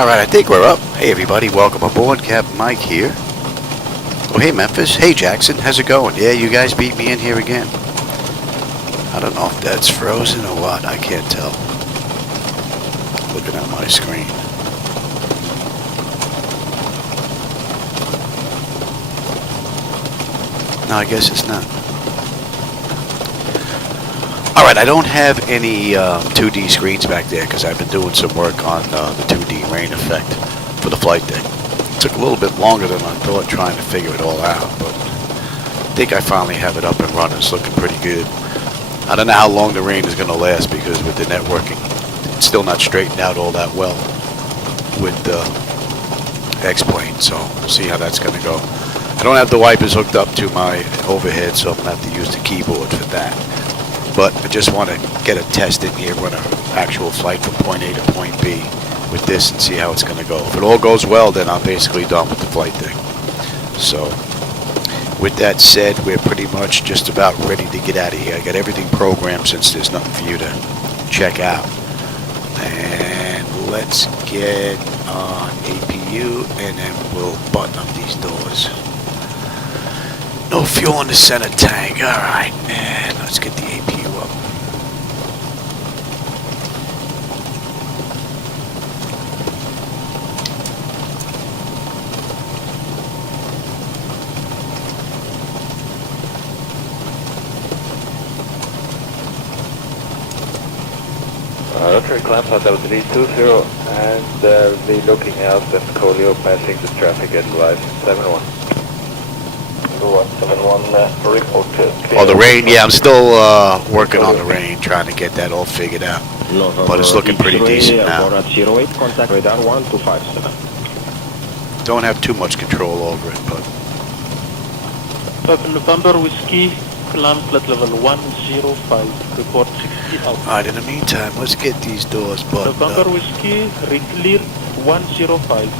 Alright, I think we're up. Hey everybody, welcome aboard. Captain Mike here. Oh hey Memphis. Hey Jackson, how's it going? Yeah, you guys beat me in here again. I don't know if that's frozen or what, I can't tell. Looking at my screen. No, I guess it's not. Alright, I don't have any 2D screens back there because I've been doing some work on the 2D rain effect for the flight deck. It took a little bit longer than I thought trying to figure it all out, but I think I finally have it up and running. It's looking pretty good. I don't know how long the rain is going to last because with the networking, it's still not straightened out all that well with the X-plane, so we'll see how that's going to go. I don't have the wipers hooked up to my overhead, so I'm going to have to use the keyboard for that. But I just want to get a test in here, run an actual flight from point A to point B with this and see how it's going to go. If it all goes well, then I'm basically done with the flight deck. So, with that said, we're pretty much just about ready to get out of here. I got everything programmed since there's nothing for you to check out. And let's get on APU and then we'll button up these doors. No fuel in the center tank. Alright, and let's get the APU up. Rotary clamp hotel 320 and be looking out and Colio passing the traffic at live 71. 171 report clear. Oh, the rain, yeah, I'm still working on the rain, trying to get that all figured out. But it's looking pretty decent now. Contact radar 1257. Don't have too much control over it, but... November Whiskey, climb flight level 105, report 60 out. Alright, in the meantime, let's get these doors buttoned November up. Whiskey, clear 105.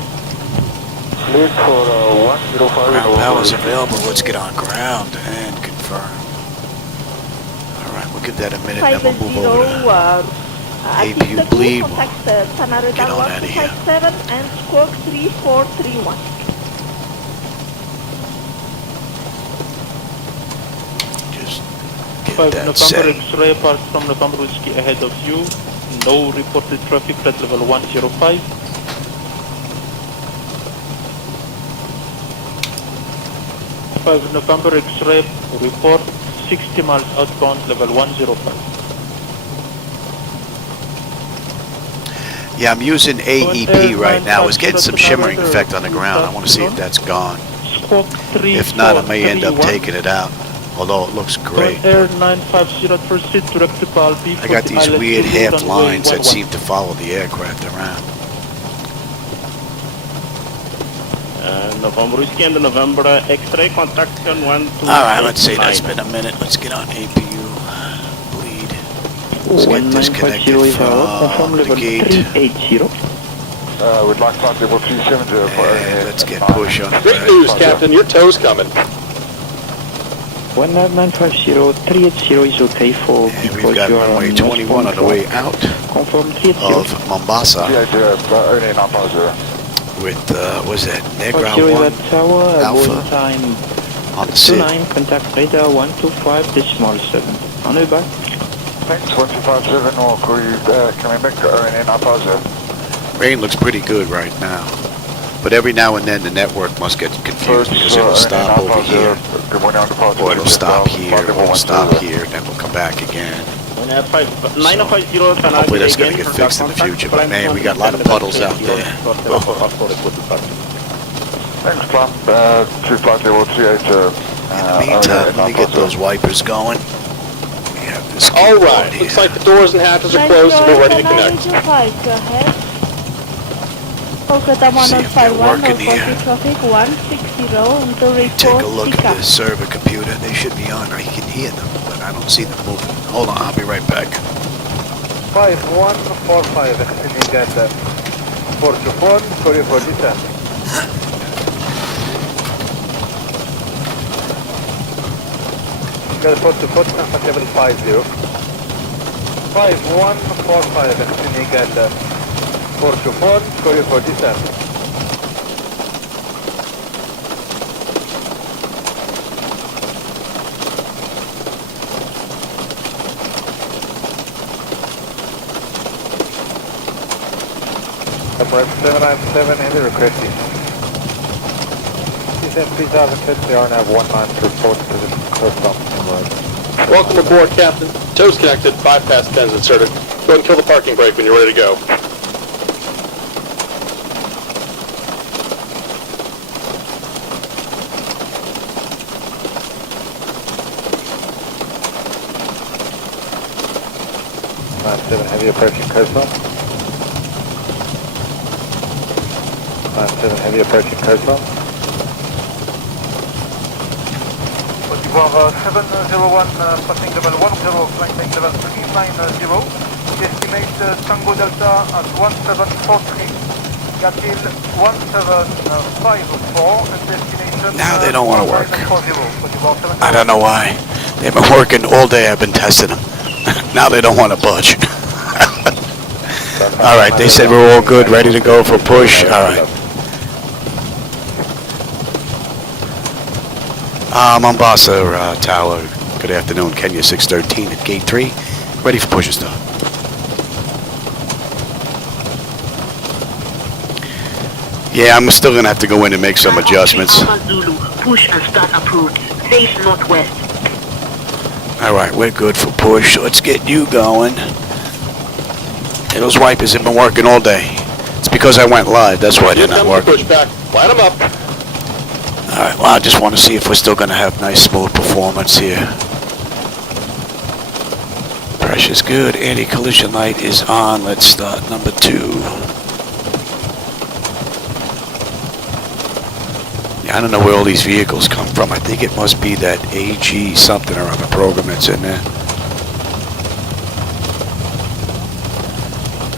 Cleared for 105. Ground power's available. Let's get on ground and confirm. Alright, we'll give that a minute and then we'll move over to APU bleed. We'll get on out of here. And squawk 3431. Just get 5 that November set. X-ray apart from November Whiskey ahead of you. No reported traffic, flight level 105. 5 November X-ray report 60 miles outbound, level 105. Yeah, I'm using AEP right now. It's getting some shimmering effect on the ground. I want to see if that's gone. If not, I may end up taking it out. Although it looks great. Air 950 proceed direct to Palby. I got these weird half lines that seem to follow the aircraft around. November Whiskey and the November X-ray contact on 129. Alright, let's say that's been a minute. Let's get on APU bleed. Let's get disconnected from the gate. 380. We'd like flight level 270. And let's get push on the Great news, Captain. Your tow's coming. 19950, 380 is okay for and we've got runway 21 on the way out confirm 380. of Mombasa with, what's that, Negra 1 Alpha on the SID. 29, contact radar 125.7. On the back. Thanks, 1257, or coming back to RNA 950. Rain looks pretty good right now. But every now and then the network must get confused because it'll stop over here, or it'll stop here, or it'll stop here, and then we'll come back again. So, hopefully that's going to get fixed in the future, but man, we got a lot of puddles out there. Thanks, Plum. 2 flight level 38. In the meantime, let me get those wipers going. All right. Looks like the doors and hatches are closed and we're ready to connect. Go ahead. See if they're working here. Traffic 160 until Take a look at the server computer. They should be on. I can hear them, but I don't see them moving. Hold on, I'll be right back. 5145, extending at 424, Korea 47. Got 424, contact level 50. 5145, extending at 424, Korea for descent. Emirates 797, heavy request descent. Descent 3000 feet, they are now 19 to report position, close up, Emirates. Welcome aboard, Captain. Toes connected, 5 past 10's inserted. Go ahead and kill the parking brake when you're ready to go. Seven heavy approaching coastline. 97 heavy approaching coastline. Côte d'Ivoire 701, passing level 10, flying level 390. Estimate Tango Delta at 1743. Gatil 1754 and destination. Now they don't want to work. 940. I don't know why. They've been working all day. I've been testing them. Now they don't want to budge. All right, they said we're all good, ready to go for push. All right. Mombasa Tower, good afternoon. Kenya 613 at gate 3, ready for push and start. Yeah, I'm still going to have to go in and make some adjustments. Zulu, push and start approved. Face northwest. All right, we're good for push. Let's get you going. Hey, those wipers have been working all day. It's because I went live. That's why they're not working. Pushback. Line them up. All right, well, I just want to see if we're still going to have nice, smooth performance here. Pressure's good. Anti-collision light is on. Let's start number 2. Yeah, I don't know where all these vehicles come from. I think it must be that AG something or other program that's in there.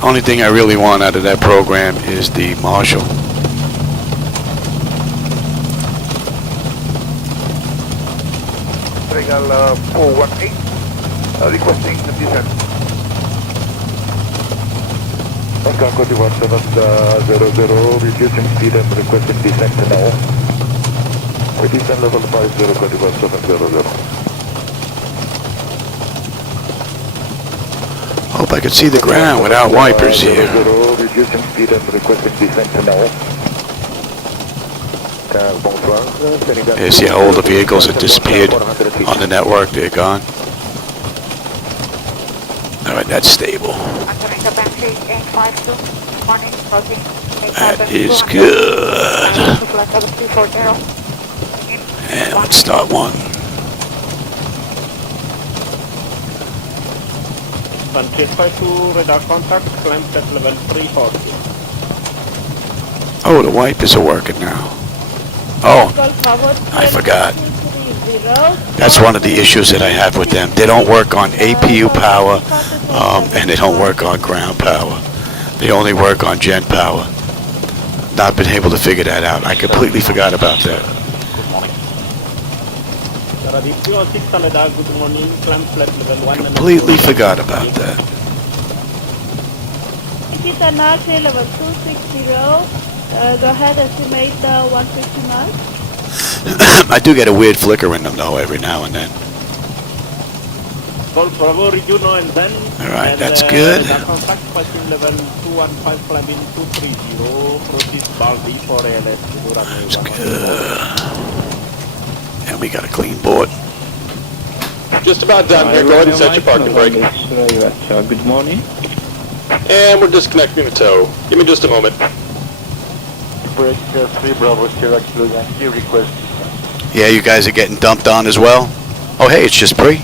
Only thing I really want out of that program is the Marshal. Regal 418, requesting the descent. Oscar Côte d'Ivoire 700, reducing speed and requesting descent now. Descent level 50, Côte d'Ivoire 700. Hope I could see the ground without wipers here. Reducing speed and requesting descent now. You see how all the vehicles have disappeared on the network? They're gone. All right, that's stable. That is good. And let's start one. to radar contact, climb at level 340. Oh, the wipers are working now. Oh, I forgot. That's one of the issues that I have with them. They don't work on APU power, and they don't work on ground power. They only work on gen power. Not been able to figure that out. I completely forgot about that. Completely forgot about that. Nikita Narke level 260, go ahead, estimate 150 miles. I do get a weird flicker in them though every now and then. Alright, that's good. That's good. And we got a clean board. Just about done here. Go ahead and set your parking brake. Good morning. And we're disconnecting the tow. Give me just a moment. Break 3 Bravo, Sierra Kilo Yankee, request. Yeah, you guys are getting dumped on as well? Oh, hey, it's just Pre.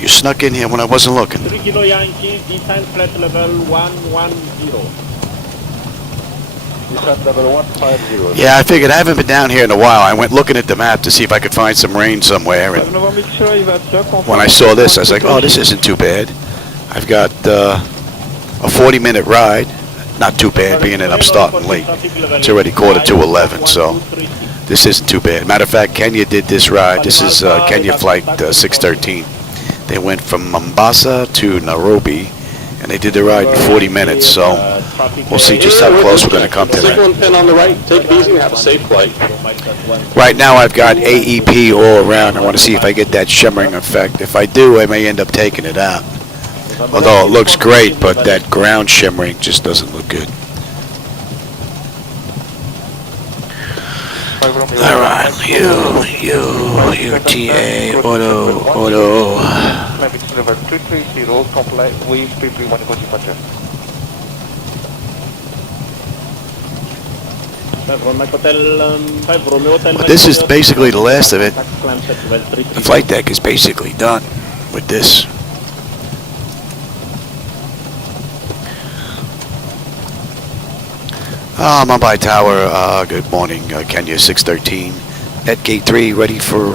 You snuck in here when I wasn't looking. 3 Kilo Yankee, descent flight level 110. Descent level 150. Yeah, I figured I haven't been down here in a while. I went looking at the map to see if I could find some rain somewhere. And when I saw this, I was like, oh, this isn't too bad. I've got a 40-minute ride. Not too bad, being that I'm starting late. It's already 11:15, so this isn't too bad. Matter of fact, Kenya did this ride. This is Kenya Flight 613. They went from Mombasa to Nairobi, And they did the ride in 40 minutes, so we'll see just how close we're going to come to Signal that. and pin on the right. Take it easy and have a safe flight. Right now I've got AEP all around. I want to see if I get that shimmering effect. If I do, I may end up taking it out. Although it looks great, but that ground shimmering just doesn't look good. Alright, you, TA, auto. Navix level 230, comply with 331 departure. But this is basically the last of it. The flight deck is basically done with this. Mumbai Tower, good morning, Kenya 613. At gate 3, ready for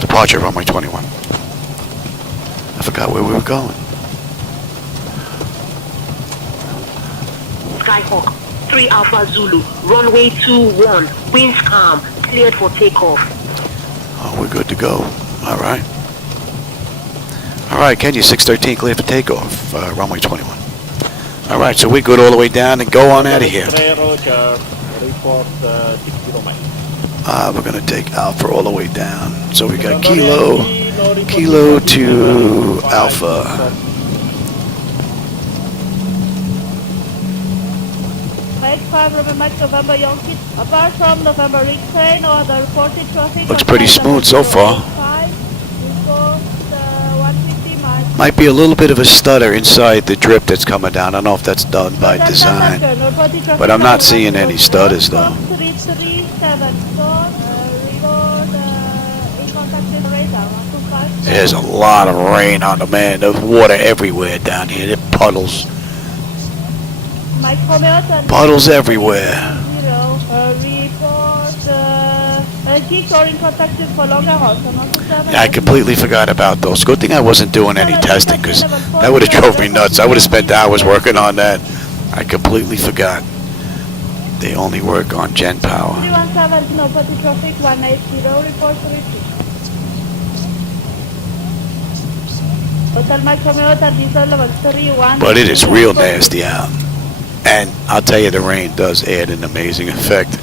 departure, runway 21. I forgot where we were going. Skyhawk, 3 Alpha Zulu, runway 21, winds calm, cleared for takeoff. Oh, we're good to go. All right. All right, Kenya 613, clear for takeoff, runway 21. All right, so we're good all the way down and go on out of here. We're going to take Alpha all the way down. So we got Kilo to Alpha. Mike 5, remember Mike November Yankee. Apart from November Ring train or the reported traffic. Looks pretty smooth so far. Might be a little bit of a stutter inside the drip that's coming down. I don't know if that's done by design. But I'm not seeing any stutters though. There's a lot of rain on the man. There's water everywhere down here. There are puddles. Puddles everywhere. Yeah, I completely forgot about those. Good thing I wasn't doing any testing, because that would have drove me nuts. I would have spent hours working on that. I completely forgot. They only work on gen power. 317, opposite traffic 180, report 33. But it is real nasty out. And I'll tell you, the rain does add an amazing effect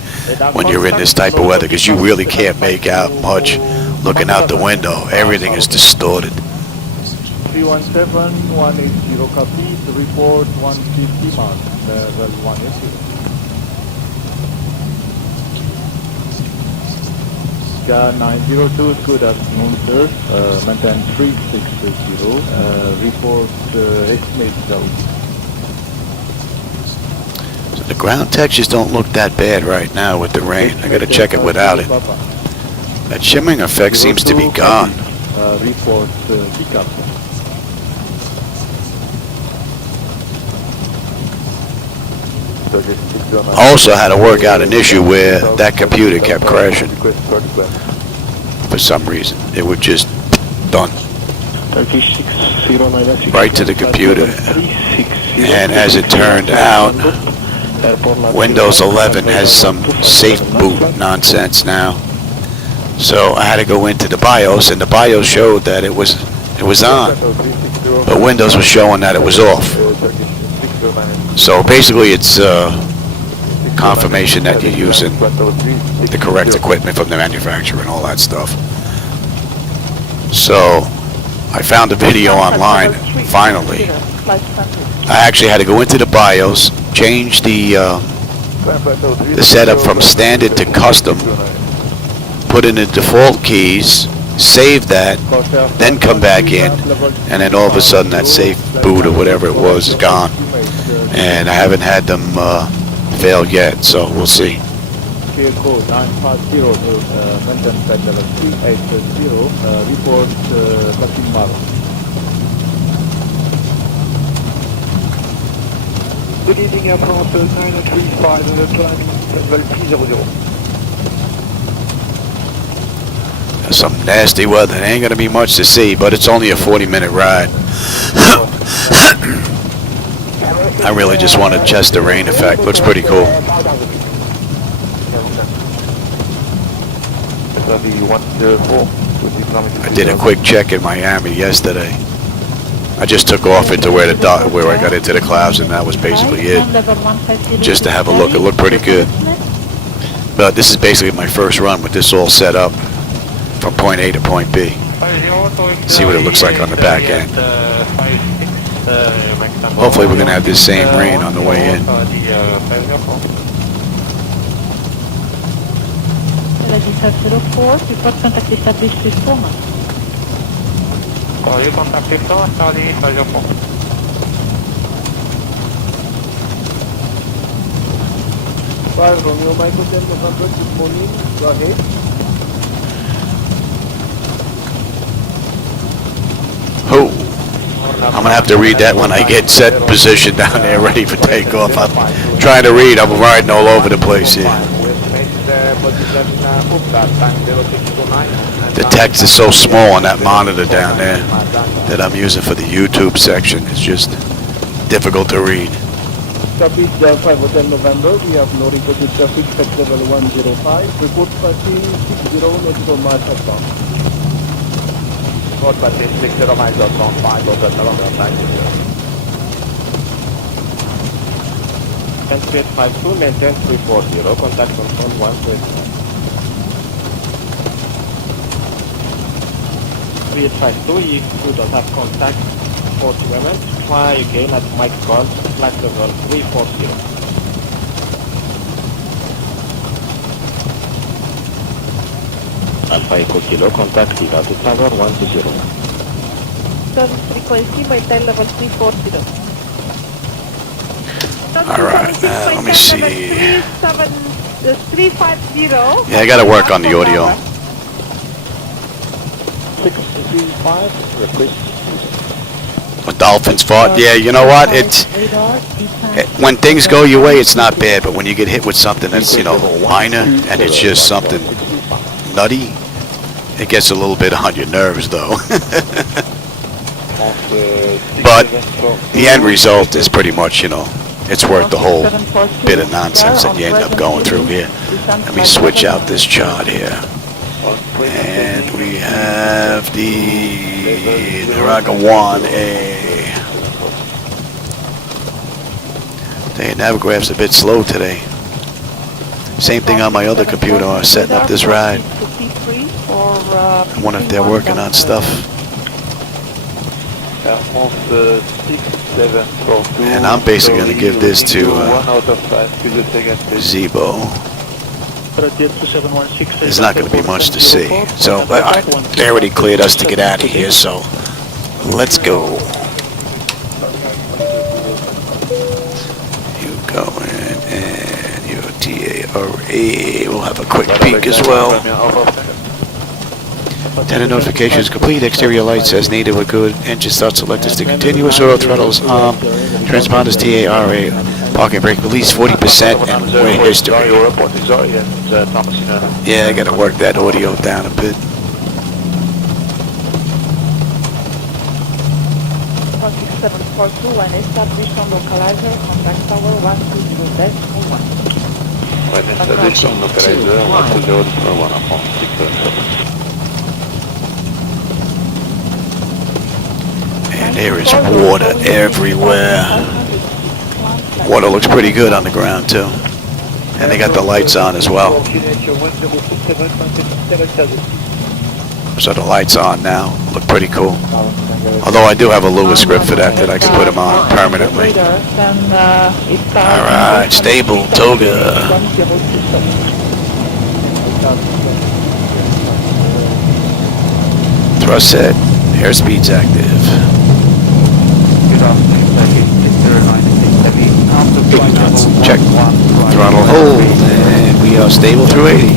when you're in this type of weather, because you really can't make out much looking out the window. Everything is distorted. 317, 180, copy, report 150 miles, level 180. Sky 902, good afternoon, sir. Maintain 360, report estimate zone. The ground textures don't look that bad right now with the rain. I gotta check it without it. That shimmering effect seems to be gone. Report pickup. I also had to work out an issue where that computer kept crashing. For some reason. It was just done. Right to the computer. And as it turned out, Windows 11 has some safe boot nonsense now. So I had to go into the BIOS, and the BIOS showed that it was on, but Windows was showing that it was off. So basically it's confirmation that you're using the correct equipment from the manufacturer and all that stuff. So I found a video online, finally. I actually had to go into the BIOS, change the setup from standard to custom, put in the default keys, save that, then come back in, and then all of a sudden that safe boot or whatever it was is gone. And I haven't had them fail yet, so we'll see. Code 950 maintenance flight level 380, report passing mark. Good evening, Air France 935, climbing level 300. Some nasty weather. There ain't gonna be much to see, but it's only a 40-minute ride. I really just want to test the rain effect. Looks pretty cool. I did a quick check in Miami yesterday. I just took off into where I got into the clouds, and that was basically it. Just to have a look. It looked pretty good. But this is basically my first run with this all set up from point A to point B. See what it looks like on the back end. Hopefully we're going to have this same rain on the way in. Romeo Michael 10 November, good morning, go ahead. Oh, I'm going to have to read that when I get set position down there ready for takeoff. I'm trying to read, I'm riding all over the place here. The text is so small on that monitor down there that I'm using for the YouTube section. It's just difficult to read. Copy 5 Hotel November, we have no reported traffic at level 105, report passing 60 nautical miles outbound. Report passing 60 miles outbound, 5 Hotel November, 90. Transport 52, maintain 340, contact on phone 120. 352, if you don't have contact, 40 moments, try again at Mike Golf, flight level 340. Alpha Echo Kilo, contact Tita to Tower 120. Service frequency, maintain level 340. Alright, let me see. 350. Yeah, I got to work on the audio. 635, request. A dolphin's fought. Yeah, you know what? When things go your way, it's not bad. But when you get hit with something that's, minor, and it's just something nutty, it gets a little bit on your nerves, though. But the end result is pretty much, it's worth the whole bit of nonsense that you end up going through here. Let me switch out this chart here. And we have the Naraga 1A. The Navigraph's a bit slow today. Same thing on my other computer. I'm setting up this ride. I wonder if they're working on stuff. And I'm basically going to give this to Zibo. There's not going to be much to see. So they already cleared us to get out of here, so let's go. You go in, and your TARA. We'll have a quick peek as well. Antenna notification is complete. Exterior lights as needed were good. Engine start selectors to continuous. Auto throttles on. Transponders TARA. Parking brake release 40% and way history. Yeah, I gotta work that audio down a bit. And there is water everywhere. Water looks pretty good on the ground too. And they got the lights on as well. So the lights on now. Look pretty cool. Although I do have a Lewis script for that I can put them on permanently. Alright, stable, Toga. Thrust set, airspeed's active. Check. Throttle hold, and we are stable through 80.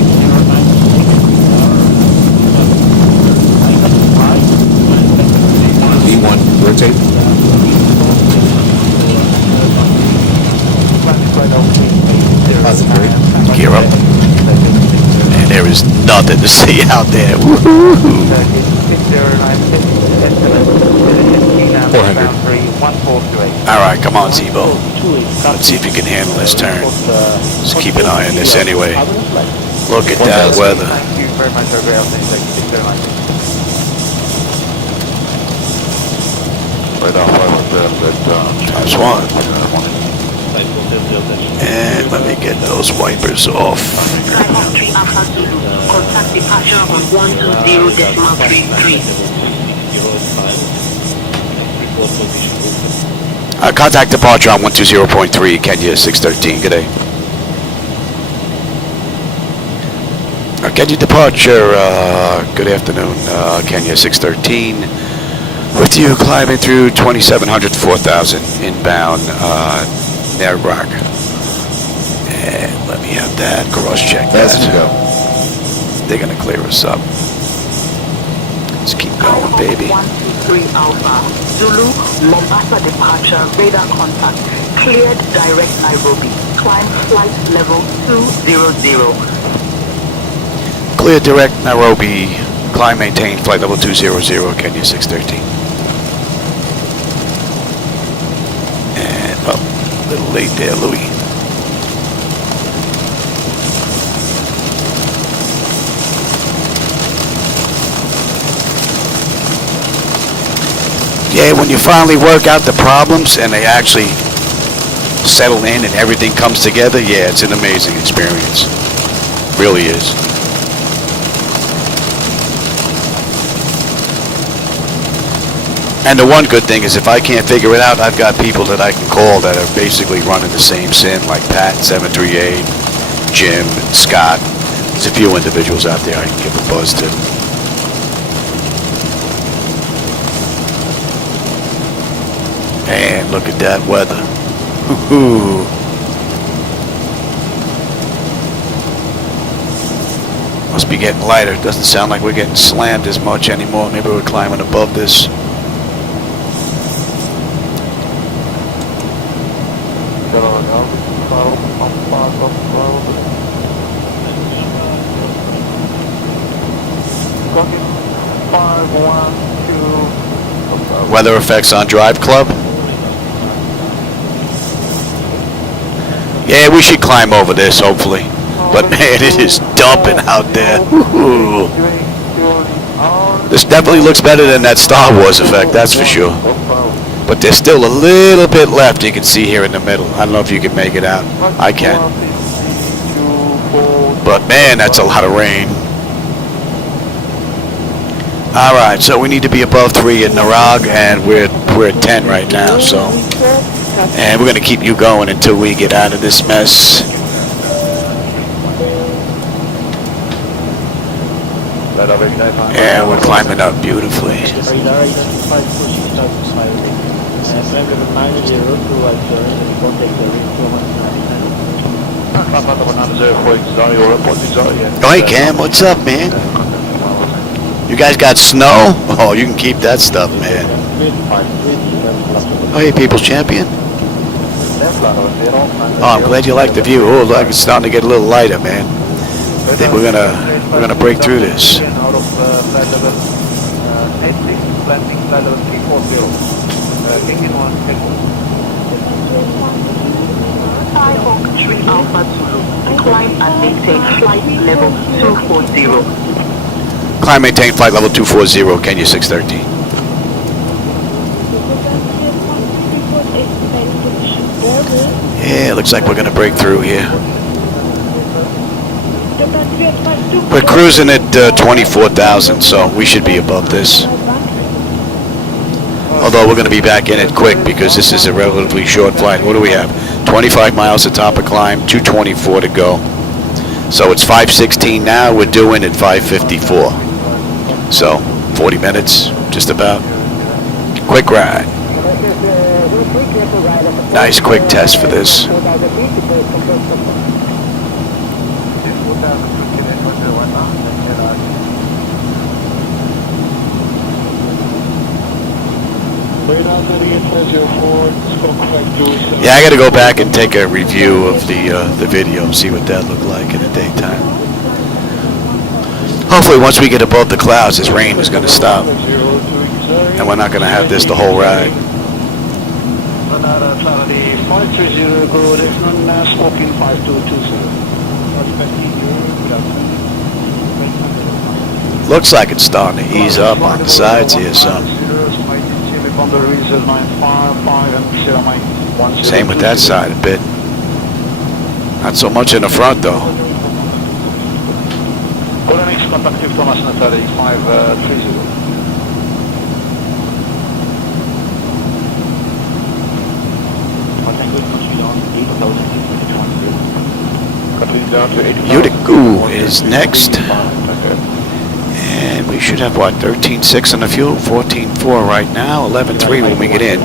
V1, rotate. Positive. Gear up. And there is nothing to see out there. Woohoo! 400. Alright, come on, Zibo. Let's see if you can handle this turn. Just keep an eye on this anyway. Look at that weather. Times 1. And let me get those wipers off. Takeoff 3 Alpha Zulu. Contact departure on 120.33. Contact departure on 120.3, Kenya 613. Good day. Kenya departure, good afternoon, Kenya 613. With you climbing through 2700, 4000 inbound, Nairobi. And let me have that, cross-check that. They're going to clear us up. Let's keep going, baby. 123 Alpha Zulu, Mombasa departure, radar contact, cleared direct Nairobi, climb flight level 200. Clear direct Nairobi, climb maintain flight level 200, Kenya 613. And, oh, a little late there, Louis. Yeah, when you finally work out the problems and they actually settle in and everything comes together, yeah, it's an amazing experience. Really is. And the one good thing is if I can't figure it out, I've got people that I can call that are basically running the same sim, like Pat, 738, Jim, Scott. There's a few individuals out there I can give a buzz to. And look at that weather. Woo-hoo. Must be getting lighter. Doesn't sound like we're getting slammed as much anymore. Maybe we're climbing above this. Weather effects on Drive Club. Yeah, we should climb over this, hopefully. But man, it is dumping out there. Ooh. This definitely looks better than that Star Wars effect, that's for sure. But there's still a little bit left you can see here in the middle. I don't know if you can make it out. I can. But man, that's a lot of rain. Alright, so we need to be above 3 in Narag, and we're at 10 right now, so. And we're going to keep you going until we get out of this mess. And we're climbing up beautifully. Oh, hey Cam, what's up, man? You guys got snow? Oh, you can keep that stuff, man. Oh, hey, People's Champion. Oh, I'm glad you like the view. Oh, look, it's starting to get a little lighter, man. I think we're gonna break through this. Takeoff 3 Alpha Zulu, climb and maintain flight level 240. Climb maintain flight level 240, Kenya 613. Yeah, looks like we're gonna break through here. We're cruising at 24,000, so we should be above this. Although we're going to be back in it quick because this is a relatively short flight. What do we have? 25 miles to top of climb, 224 to go. So it's 5:16 now. We're doing at 5:54. So 40 minutes, just about. Quick ride. Nice quick test for this. Yeah, I got to go back and take a review of the video, see what that looked like in the daytime. Hopefully once we get above the clouds, this rain is going to stop. And we're not going to have this the whole ride. Looks like it's starting to ease up on the sides here, so. Same with that side a bit. Not so much in the front though. Colonix contact Thomas Natale 530. Utica is next. And we should have what, 13.6 on the fuel, 14.4 right now, 11.3 when we get in.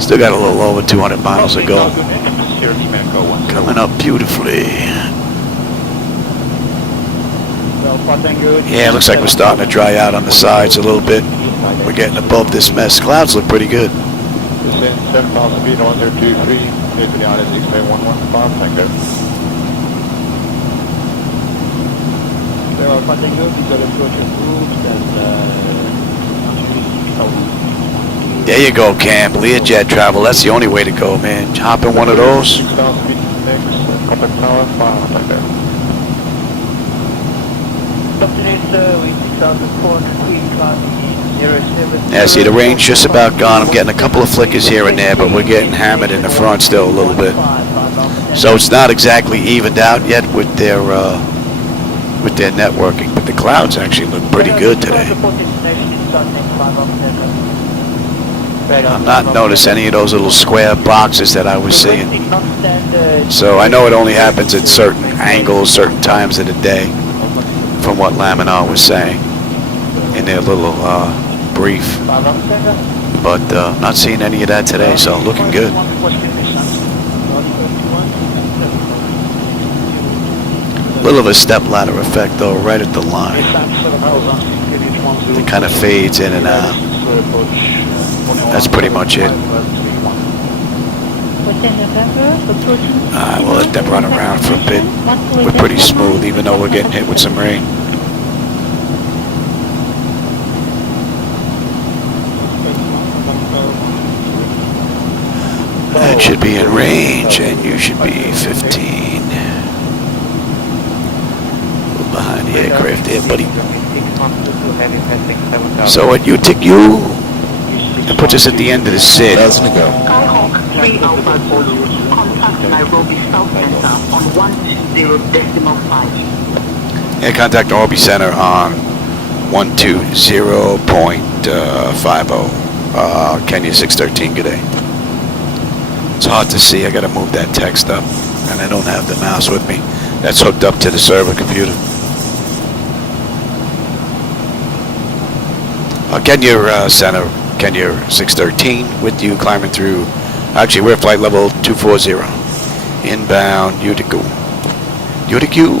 Still got a little over 200 miles to go. Coming up beautifully. Yeah, it looks like we're starting to dry out on the sides a little bit. We're getting above this mess. Clouds look pretty good. Descend 7,000 feet, 1023, take to the island 69115, thank you. There you go, Cam. Learjet travel. That's the only way to go, man. Hop in one of those. 6,000 feet, next, Cockpit Tower, 5, thank you. Yeah, see, the range just about gone. I'm getting a couple of flickers here and there, but we're getting hammered in the front still a little bit. So it's not exactly evened out yet with their networking, but the clouds actually look pretty good today. I'm not noticing any of those little square boxes that I was seeing. So I know it only happens at certain angles, certain times of the day, from what Laminar was saying in their little brief. But not seeing any of that today, so looking good. Little of a step ladder effect though, right at the line. It kind of fades in and out. That's pretty much it. We'll let them run around for a bit. We're pretty smooth even though we're getting hit with some rain. That should be in range and you should be 15. Behind the aircraft there, buddy. So at UTIQ, that puts us at the end of the SID. Skyhawk 3 Alpha Zulu, contact Nairobi South Center on 120.5. Yeah, contact Nairobi Center on 120.50. Kenya 613, good day. It's hard to see, I gotta move that text up, and I don't have the mouse with me. That's hooked up to the server computer. Kenya Center, Kenya 613 with you climbing through. Actually, we're at flight level 240. Inbound Utica. Utica.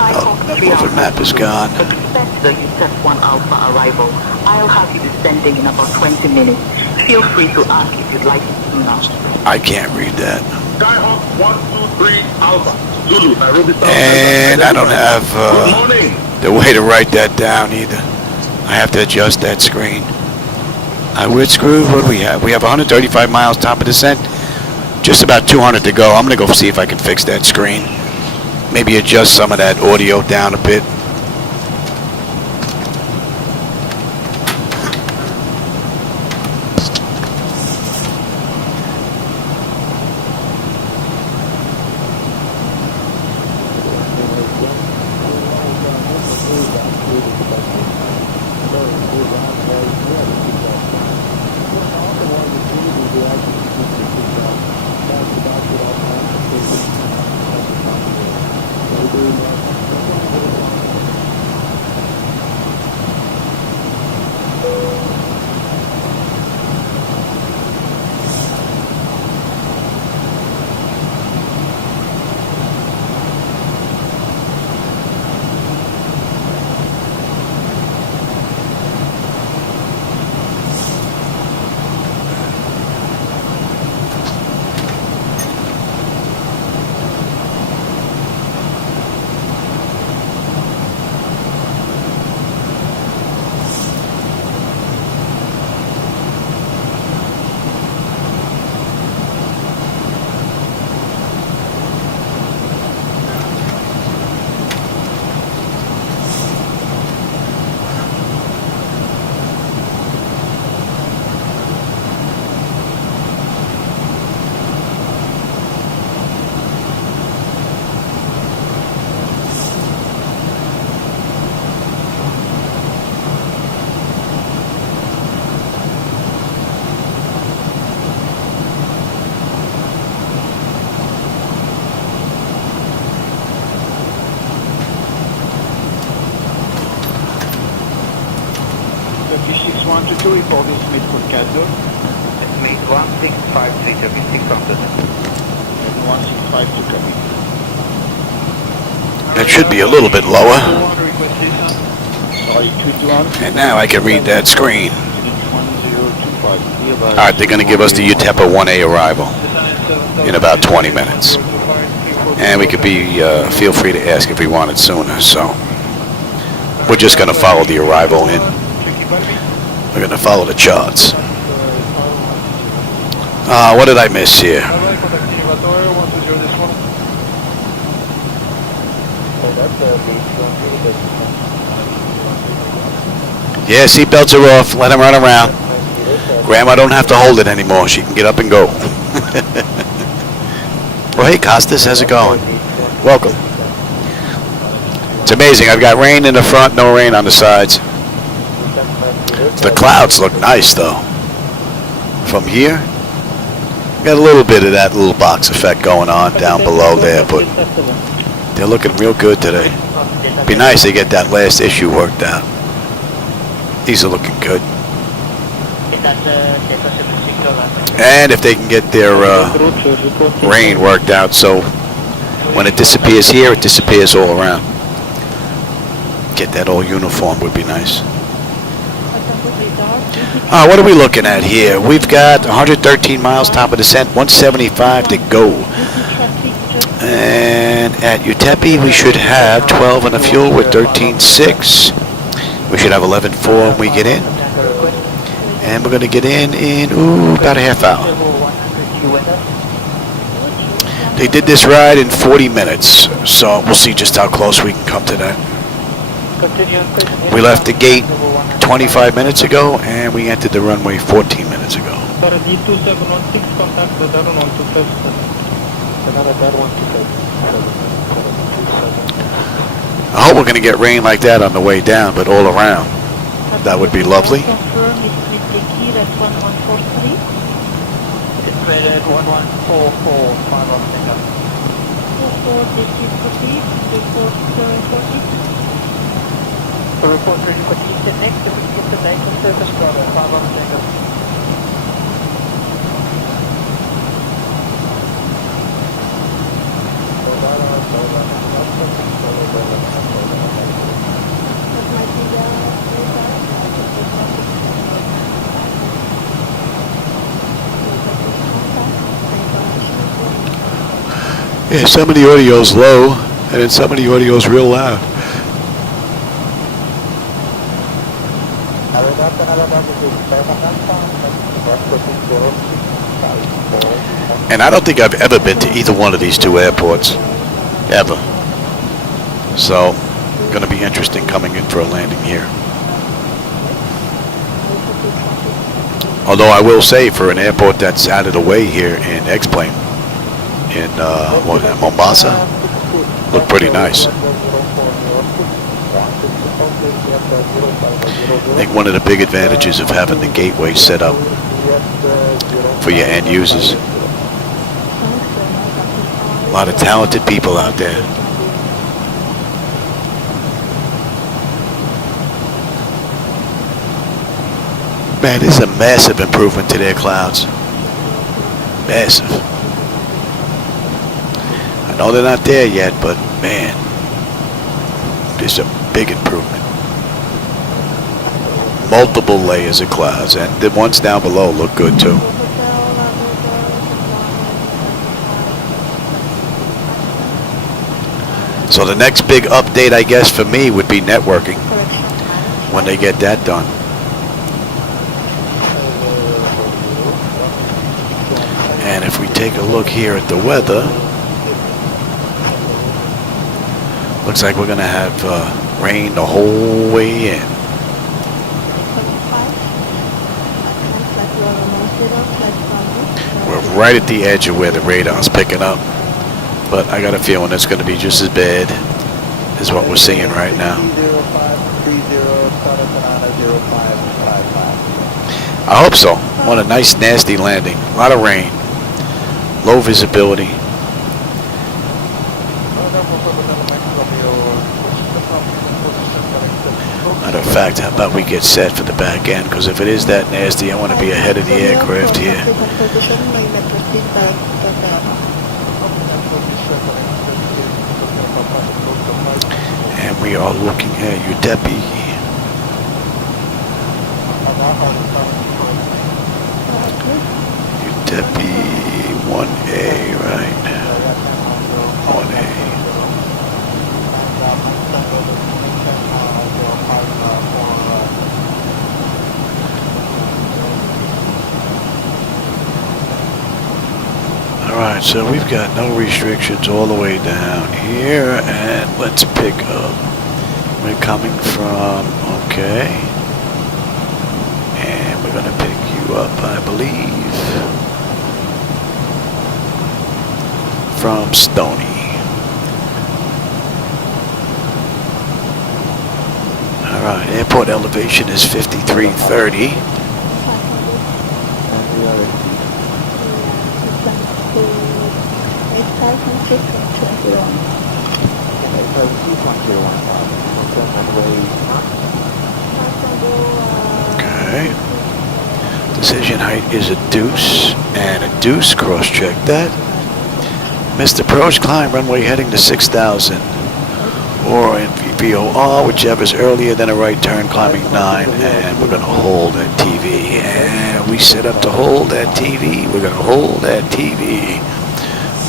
Oh, the moving map is gone. Expect the UTEP-1 Alpha arrival. I'll have you descending in about 20 minutes. Feel free to ask if you'd like it sooner. I can't read that. Skyhawk 123 Alpha Zulu, Nairobi South. And I don't have the way to write that down either. I have to adjust that screen. We're screwed. What do we have? We have 135 miles top of descent. Just about 200 to go. I'm going to go see if I can fix that screen. Maybe adjust some of that audio down a bit. Estimate 1653 traffic 6 from the 1652 copy. That should be a little bit lower. And now I can read that screen. Alright, they're going to give us the UTEPA 1A arrival in about 20 minutes. And we could be, feel free to ask if we want it sooner, so. We're just going to follow the arrival in. We're going to follow the charts. What did I miss here? Yeah, seatbelts are off. Let him run around. Grandma don't have to hold it anymore. She can get up and go. Well, hey, Costas, how's it going? Welcome. It's amazing. I've got rain in the front, no rain on the sides. The clouds look nice, though. From here, got a little bit of that little box effect going on down below there, but they're looking real good today. Be nice to get that last issue worked out. These are looking good. And if they can get their rain worked out, so when it disappears here, it disappears all around. Get that all uniform would be nice. What are we looking at here? We've got 113 miles top of descent, 175 to go. And at UTEPA, we should have 12 in the fuel with 13.6. We should have 11.4 when we get in. And we're going to get in about a half hour. They did this ride in 40 minutes, so we'll see just how close we can come to that. We left the gate 25 minutes ago, and we entered the runway 14 minutes ago. I hope we're going to get rain like that on the way down, but all around. That would be lovely. Report ready for descent next, if we get the bank of surface brother, 5 on Jacob. Yeah, some of the audio's low, and then some of the audio's real loud. And I don't think I've ever been to either one of these two airports, ever. So, going to be interesting coming in for a landing here. Although I will say, for an airport that's out of the way here in X-Plane, in Mombasa, look pretty nice. I think one of the big advantages of having the gateway set up for your end users. A lot of talented people out there. Man, this is a massive improvement to their clouds. Massive. I know they're not there yet, but man, this is a big improvement. Multiple layers of clouds, and the ones down below look good too. So the next big update, I guess, for me would be networking when they get that done. And if we take a look here at the weather, looks like we're going to have rain the whole way in. We're right at the edge of where the radar's picking up, but I got a feeling it's going to be just as bad as what we're seeing right now. I hope so. Want a nice nasty landing. A lot of rain. Low visibility. Matter of fact, how about we get set for the back end? Because if it is that nasty, I want to be ahead of the aircraft here. And we are looking at Utepi. Utepi 1A, right? 1A. Alright, so we've got no restrictions all the way down here, and let's pick up. We're coming from, okay, and we're gonna pick you up, I believe, from Stony. Alright, airport elevation is 5330. Okay. Decision height is a deuce, and a deuce, cross-check that. Missed approach, climb runway heading to 6,000. Or in VOR, whichever's earlier than a right turn, climbing 9, and we're going to hold at TV. And we set up to hold at TV. We're going to hold at TV.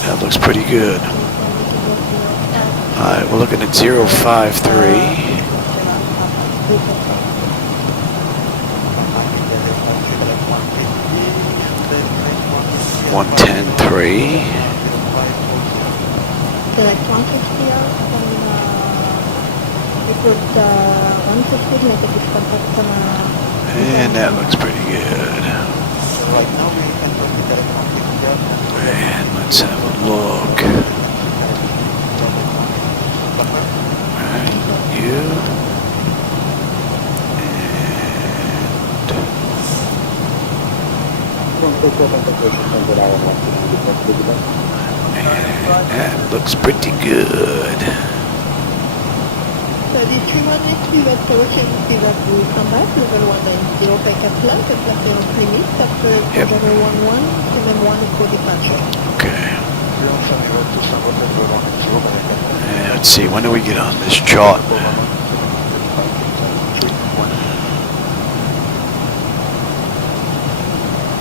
That looks pretty good. Alright, we're looking at 053. 110.3. Select 150 out and you put 150 negative contact on And that looks pretty good. Right now we can proceed direct contact. And let's have a look. Alright, you. And that looks pretty good. So the 318 pivot approach and pivot will come back, level 1 and 0 Takeoff flight, at plus 0 limit, after level 11, 71 is for departure. Okay. And let's see, when do we get on this chart?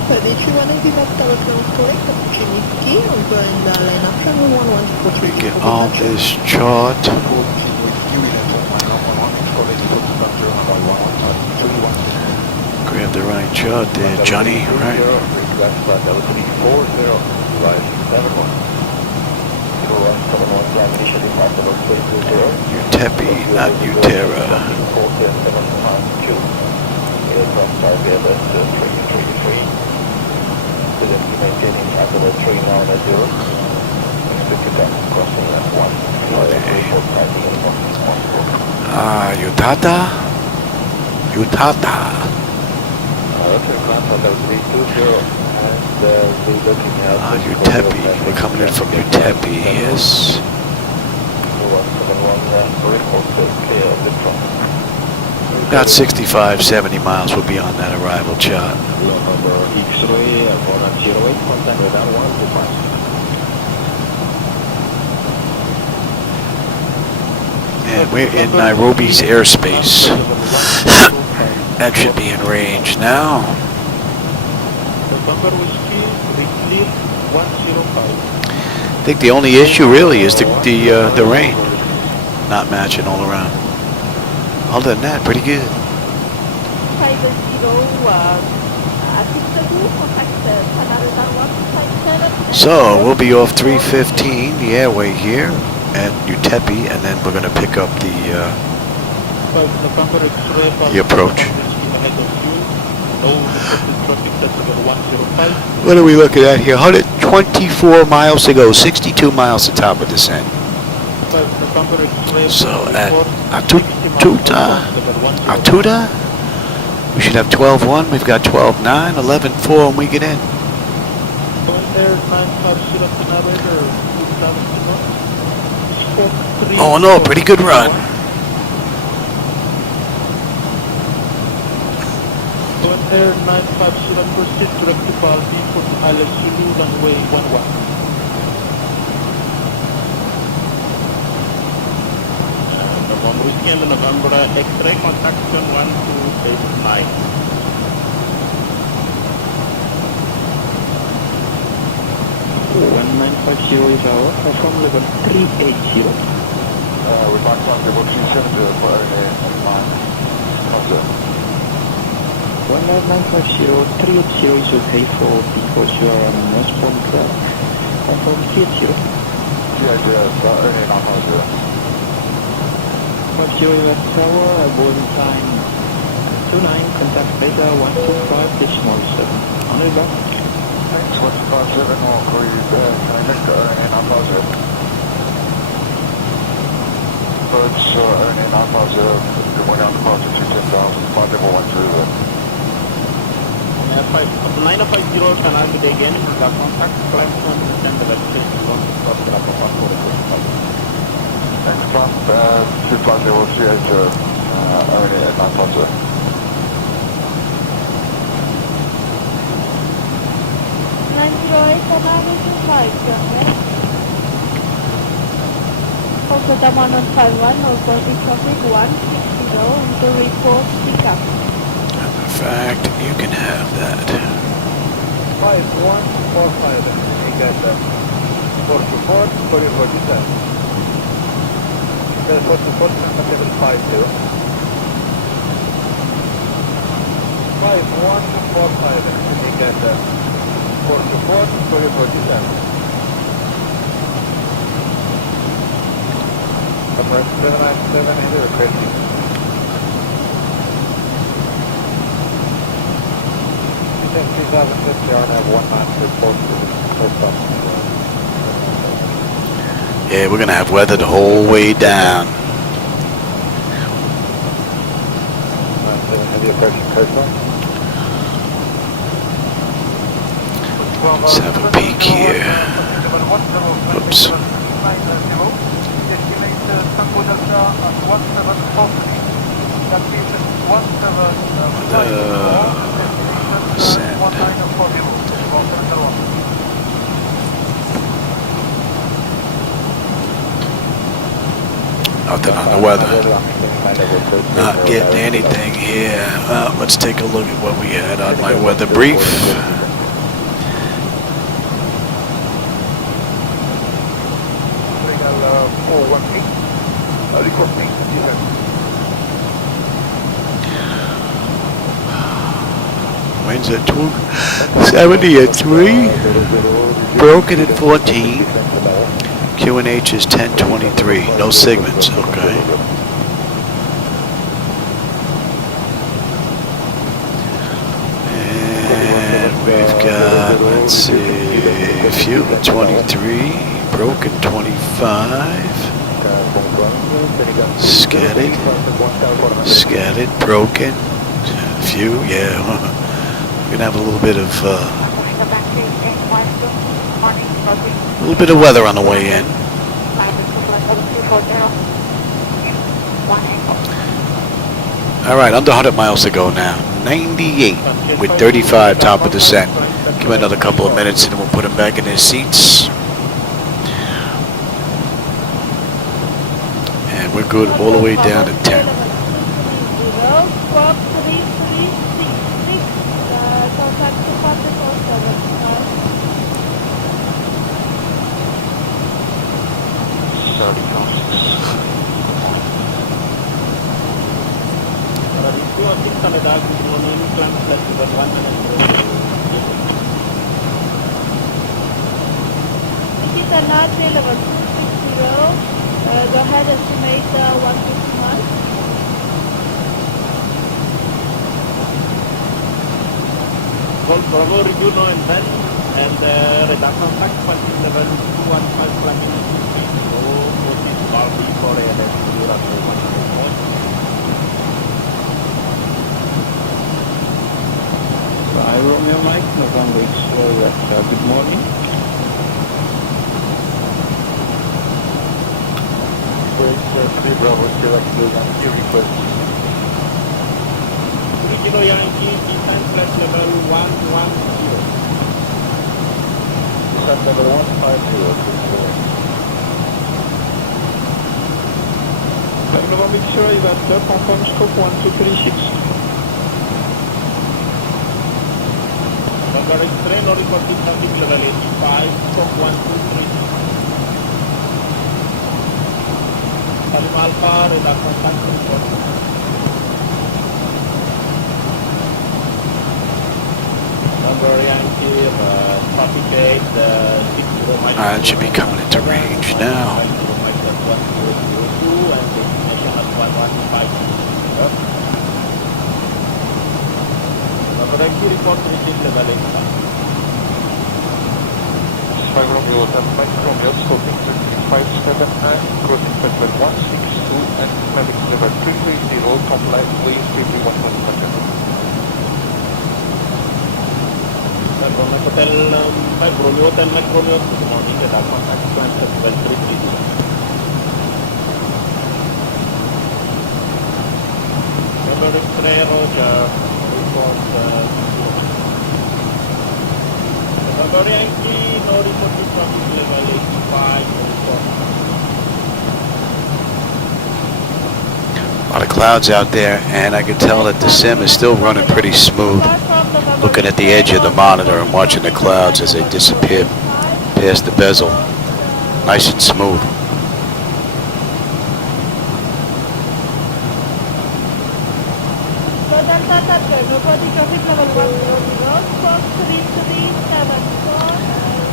So the 318 pivot tower close correct, approaching is key, on go and line up runway 11 We get on this chart. Grab the right chart there, Johnny, right? Utepi, not Utera. Utata? Utata. Utepi. We're coming in from Utepi, yes. About 65, 70 miles will be on that arrival chart. And we're in Nairobi's airspace. That should be in range now. I think the only issue really is the rain not matching all around. Other than that, pretty good. So we'll be off 315, the airway here at Utepi, and then we're going to pick up the approach. What are we looking at here? 124 miles to go, 62 miles to top of descent. So at Atuda, we should have 12.1. We've got 12.9, 11.4 when we get in. Oh no, pretty good run. Air 950 proceed direct to Palby for Island Zulu runway 11. November Whiskey and November X-ray contact 1289. 1950 is our from level 380. We'd like to level 270 for only on 19950 380 is okay for because you are on northbound confirm 380. 380 for only 950. 50 is tower, boarding time 29, contact beta 125.7. On the back. Thanks, 157 or cruise next to only 950. Birds only 950, good morning on departure 210,000, flight level 120. 950 can I be again in the contact climb 210 the website to launch the drop of Thanks, climb 2 flight level 380, only at 950. 908 and I 5, also the 1151, no body traffic 160, and the report pickup. In fact, you can have that. 5145, you get that. For support, for your 47. For support, level 52. 5145, you get that. For support, for your 47. Emirates 797 into requesting. Since 2050, I have 19 report. Yeah, we're gonna have weather the whole way down. 97 heavy approaching coastline. Let's have a peek here. Oops. Send. Nothing on the weather. Not getting anything here. Let's take a look at what we had on my weather brief. Winds at 70 at 3, broken at 14, QNH is 1023, no segments, okay. And we've got, let's see, fuel at 23, broken 25, scattered, broken, few, yeah. We're gonna have a little bit of weather on the way in. All right, under 100 miles to go now. 98 with 35 top of descent. Give it another couple of minutes and then we'll put them back in their seats. And we're good all the way down to 10. This is a large level 260, go ahead and estimate 150 miles. Bravo review now and then, and radar contact point level 215 climbing speed. So proceed Barbie for ALS runway 104. I Romeo Mike, November X-ray, good morning. Bravo, select on your request. Kilo Yankee, descent flight level 110. Descent level 150. November Victoria is at top, confirm scope 1236. November X-ray, no reporting traffic level 85, scope 1236. Salim Alpha, radar contact report. November Yankee, traffic 8, 60 miles. It should be coming into range now. And destination at 115. November Yankee, report reaching level 85. 5 Romeo 10 Mike Romeo, sloping 3579, crossing level 162 and climbing level 330, comply with 331.1. Hotel Mike Romeo, good morning, radar contact climb level 330. November X-ray, Roger, report November Yankee, no reporting traffic level 85, no report. A lot of clouds out there, and I can tell that the sim is still running pretty smooth. Looking at the edge of the monitor and watching the clouds as they disappear past the bezel. Nice and smooth.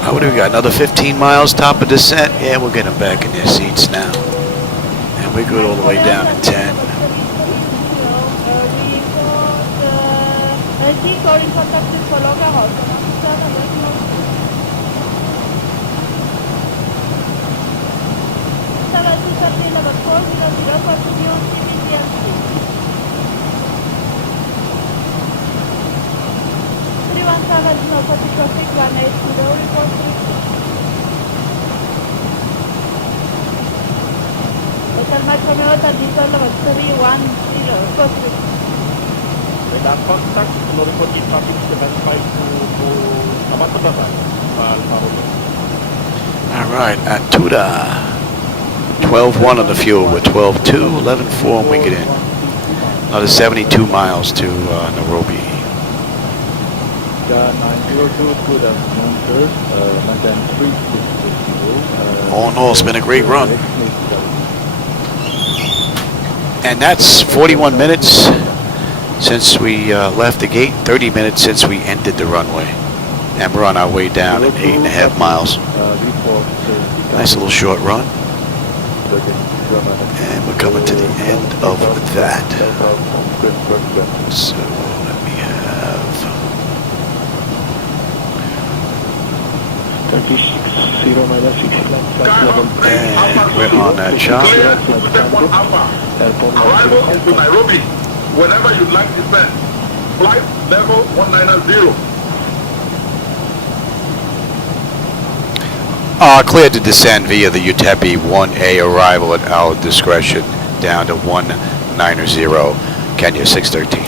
What do we got? Another 15 miles top of descent? Yeah, we'll get them back in their seats now. And we're good all the way down to 10. Radar contact, no reporting traffic 75 to Mombasa, Alpha Romeo. All right, at Tuda. 12.1 on the fuel. We're 12.2, 11.4 when we get in. Another 72 miles to Nairobi. 902, good afternoon, sir. Maintain 3660. All in all, it's been a great run. And that's 41 minutes since we left the gate, 30 minutes since we entered the runway. And we're on our way down at 8.5 miles. Nice little short run. And we're coming to the end of that. So let me have 36 minus 69 flight level. and we're on that chop. Arrival to Nairobi, whenever you'd like to descend. Flight level 190. Cleared to descend via the Utepi 1A arrival at our discretion down to 190, Kenya 613.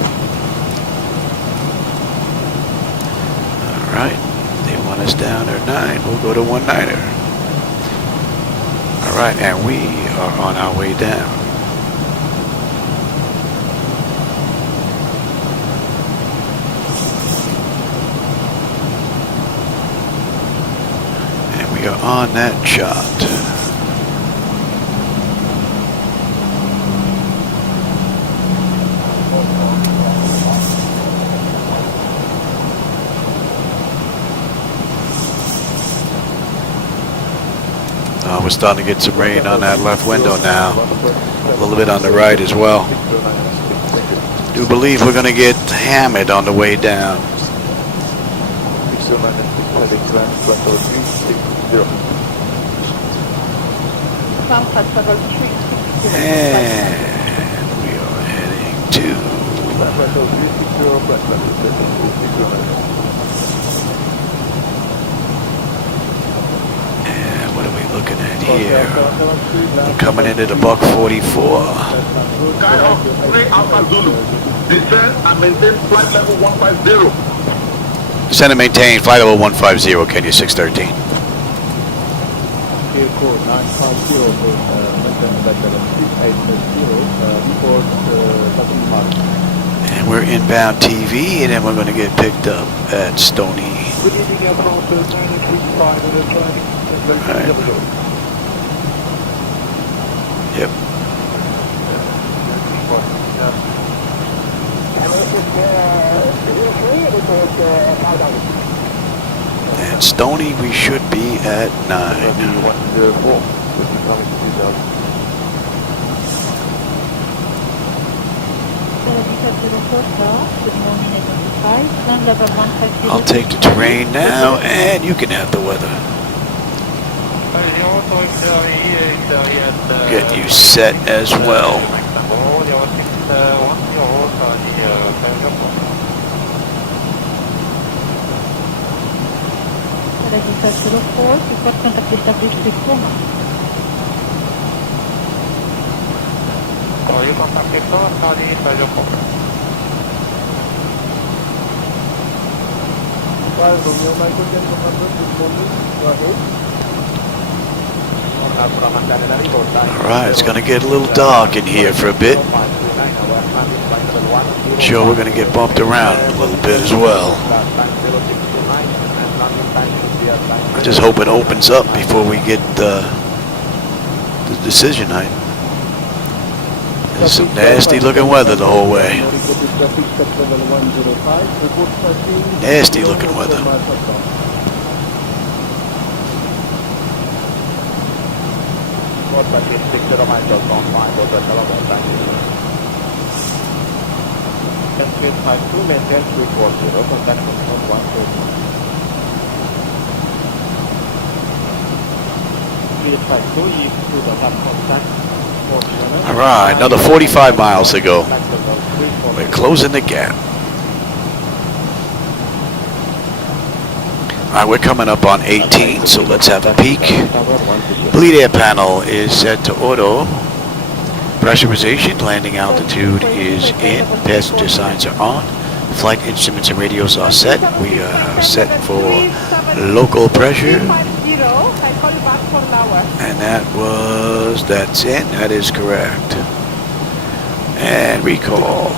All right, they want us down at 9, we'll go to 190. All right, and we are on our way down. We are on that shot. We're starting to get some rain on that left window now. A little bit on the right as well. Do believe we're going to get hammered on the way down. And we are heading to and what are we looking at here? We're coming into the Buck 44. Sky Hawk 3 Alpha Zulu. descend and maintain flight level 150. Descend and maintain flight level 150, Kenya 613. Vehicle 950 with maintain flight level 6880, report Dublin Park. And we're inbound TV, and then we're going to get picked up at Stony. Good evening, Air France 935 with a traffic. Right. Yep. And Stony, we should be at 9. I'll take the terrain now, and you can have the weather. Get you set as well. Alright, it's going to get a little dark in here for a bit. Sure, we're going to get bumped around a little bit as well. I just hope it opens up before we get the decision night. There's some nasty looking weather the whole way. Nasty looking weather. Alright, another 45 miles to go. We're closing the gap. Alright, we're coming up on 18, so let's have a peek. Bleed air panel is set to auto. Pressurization, landing altitude is in. Passenger signs are on. Flight instruments and radios are set. We are set for local pressure. And that's in. That is correct. And recall.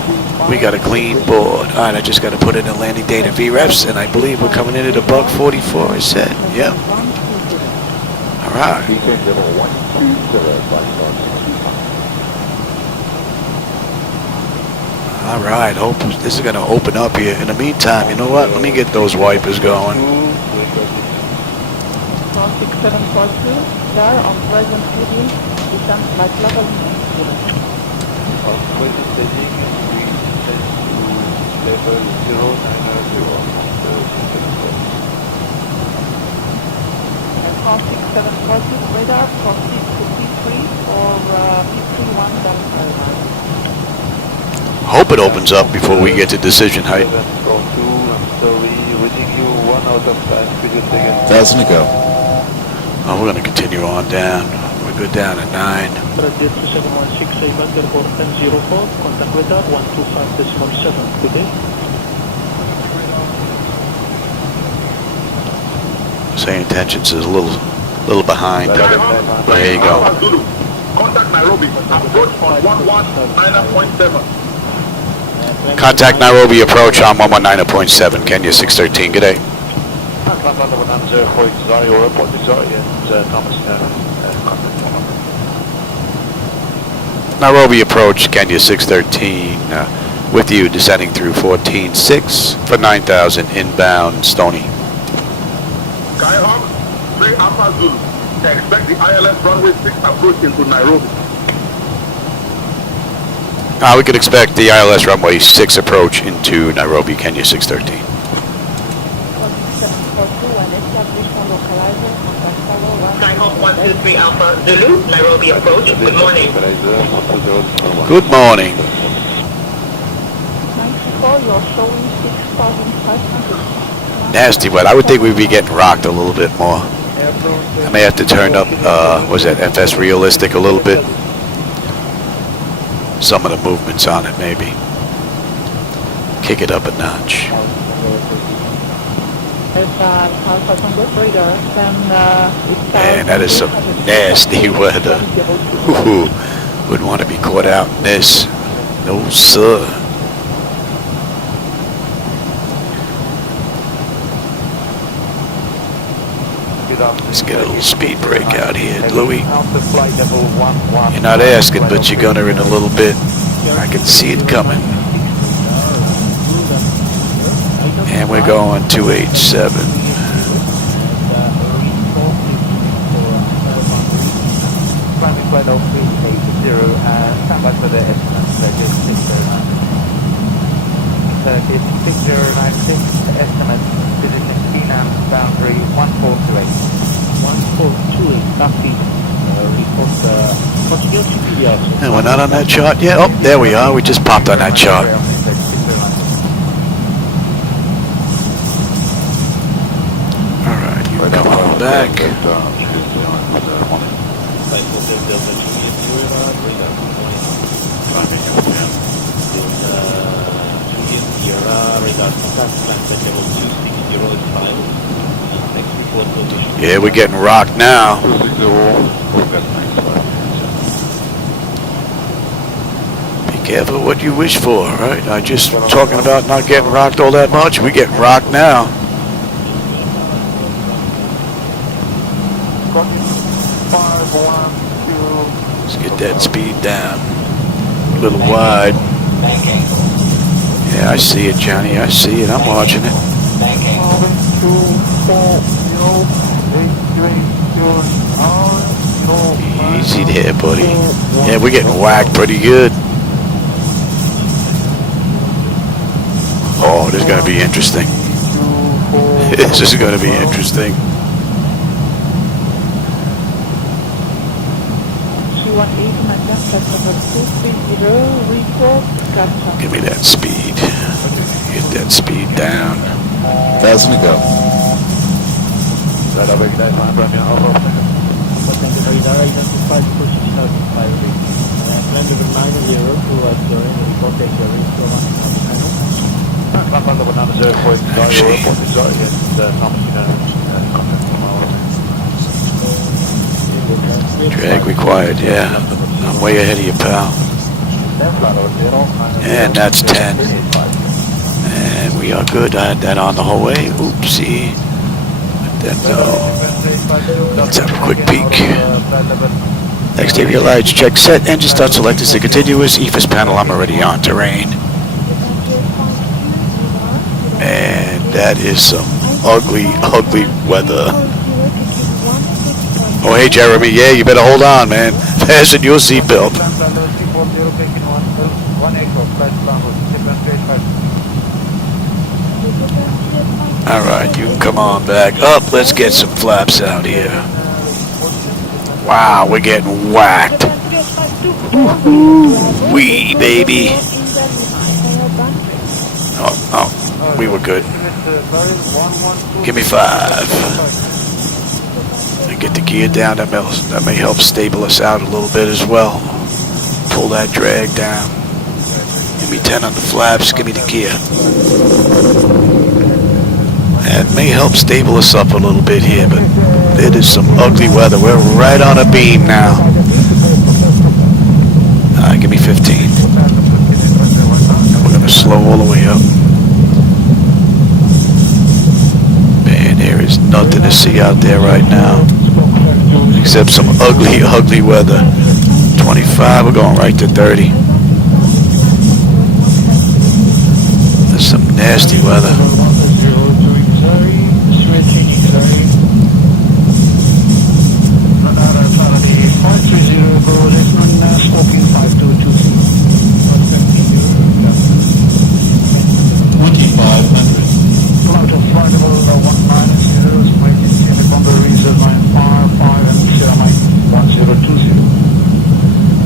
We got a clean board. Alright, I just got to put in the landing data VREFs, and I believe we're coming in at a buck 44, I said. Yep. Alright. Alright, hope this is going to open up here. In the meantime, you know what? Let me get those wipers going. 6742, sir, on present heading, descent flight level 0. And 6742, radar, proceed to P3 or P31 Airline. Hope it opens up before we get to decision height. That's to go. Oh, we're going to continue on down. We're good down at 9. Contact radar 125.7. Good day. SayIntentions is a little behind. There you go. Contact Nairobi. Approach on 119.7. Contact Nairobi approach on 119.7. Kenya 613. Good day. Nairobi approach, Kenya 613, with you descending through 14.6 for 9,000 inbound Stony. Skyhawk, 3 Alpha Zulu. Expect the ILS runway 6 approach into Nairobi. We could expect the ILS runway 6 approach into Nairobi, Kenya 613. Skyhawk 123 Alpha Zulu, Nairobi approach. Good morning. Good morning. 94, you're showing 6,500. Nasty wet. I would think we'd be getting rocked a little bit more. I may have to turn up, was that FS realistic a little bit? Some of the movements on it, maybe. kick it up a notch. If Alpha Tango radar, then it's Man, that is some nasty weather. Ooh, wouldn't want to be caught out in this. No, sir. Let's get a little speed break out here, Louis. You're not asking, but you're gonna in a little bit. I can see it coming. And we're going 287. Standby for the estimate, that is 6096, estimate, position Kenya, boundary 1428. 1428, copy. Report Portugal Superior. And we're not on that chart yet? Oh, there we are. We just popped on that chart. Alright, you come on back. Yeah, we're getting rocked now. Be careful what you wish for, right? I'm just talking about not getting rocked all that much. We're getting rocked now. Let's get that speed down. A little wide. Yeah, I see it, Johnny. I see it. I'm watching it. Easy there, buddy. Yeah, we're getting whacked pretty good. Oh, this is going to be interesting. This is going to be interesting. 218, Magna, customer 230, report, gotcha. Give me that speed. Get that speed down. Thousand to go. Drag required, yeah. I'm way ahead of you, pal. And that's 10. And we are good. I had that on the whole way. Oopsie. Let that go. Let's have a quick peek. Exterior lights, check set. Engine start selected as a continuous. EFIS panel, I'm already on terrain. And that is some ugly, ugly weather. Oh, hey, Jeremy. Yeah, you better hold on, man. Fasten your seatbelt. All right, you can come on back up. Let's get some flaps out here. Wow, we're getting whacked. Wee, baby. Oh, we were good. Give me 5. And get the gear down. That may help stable us out a little bit as well. Pull that drag down. Give me 10 on the flaps. Give me the gear. That may help stable us up a little bit here, but it is some ugly weather. We're right on a beam now. Give me 15. We're going to slow all the way up. Man, there is nothing to see out there right now, except some ugly, ugly weather. 25, we're going right to 30. There's some nasty weather.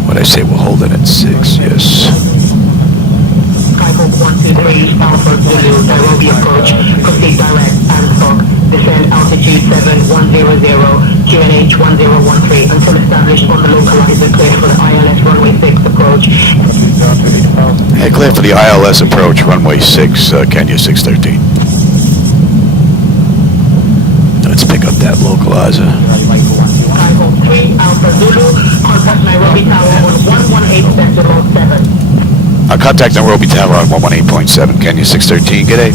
What I say, we're holding at 6, yes. Skyhook 123, Alpha Zulu, Nairobi approach, proceed direct, and stock, descend altitude 7100, QNH 1013 until established on the localizer cleared for the ILS runway 6 approach. Hey, clear for the ILS approach, runway 6, Kenya 613. Let's pick up that localizer. Skyhawk 3 Alpha Zulu, contact Nairobi Tower on 118.7. I'll contact Nairobi Tower on 118.7, Kenya 613, g'day.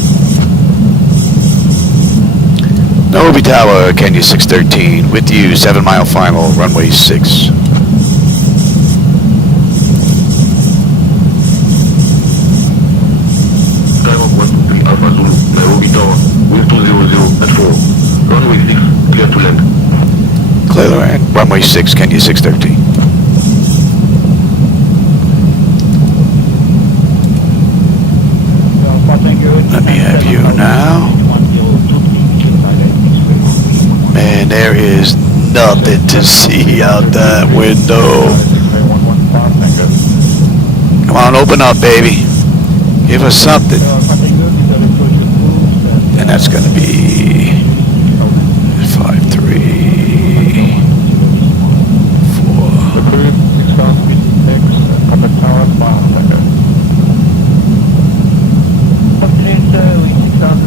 Nairobi Tower, Kenya 613, with you, 7 mile final, runway 6. Skyhawk 123 Alpha Zulu, Nairobi Tower, wind 200 at 4. Runway 6, clear to land. Clear to land, runway 6, Kenya 613. Let me have you now. Man, there is nothing to see out that window. Come on, open up, baby. Give us something. And that's going to be 5, 3, 4.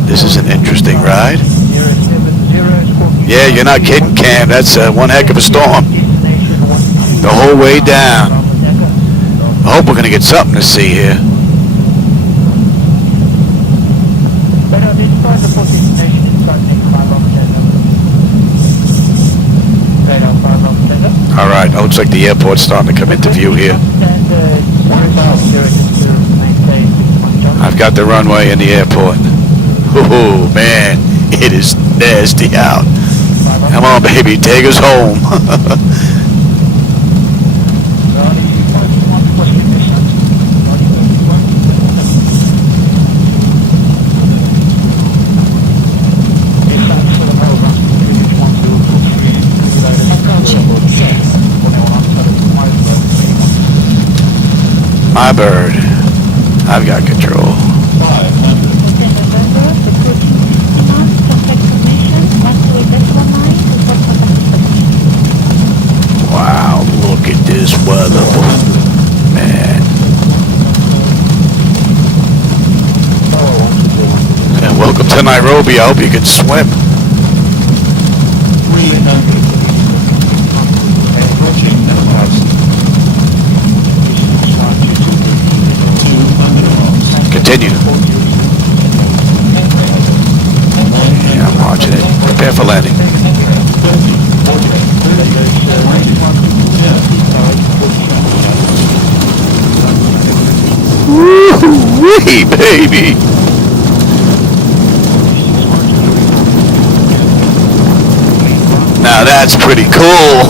This is an interesting ride. Yeah, you're not kidding, Cam. That's one heck of a storm. The whole way down. I hope we're going to get something to see here. All right, looks like the airport's starting to come into view here. I've got the runway and the airport. Oh man, it is nasty out. Come on, baby, take us home. My bird, I've got control. Wow, look at this weather, man. And welcome to Nairobi. I hope you can swim. Continue. Yeah, I'm watching it. Prepare for landing. Woo-wee, baby! Now that's pretty cool.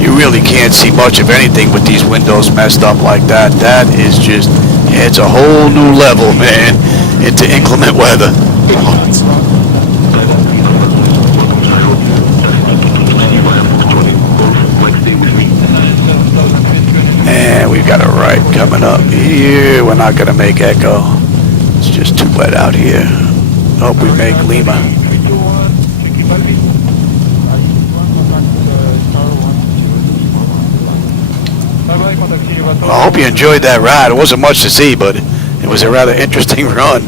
You really can't see much of anything with these windows messed up like that. That is just, it's a whole new level, man, into inclement weather. And we've got a right coming up here. We're not going to make Echo. It's just too wet out here. Hope we make Lima. Well, I hope you enjoyed that ride. It wasn't much to see, but it was a rather interesting run.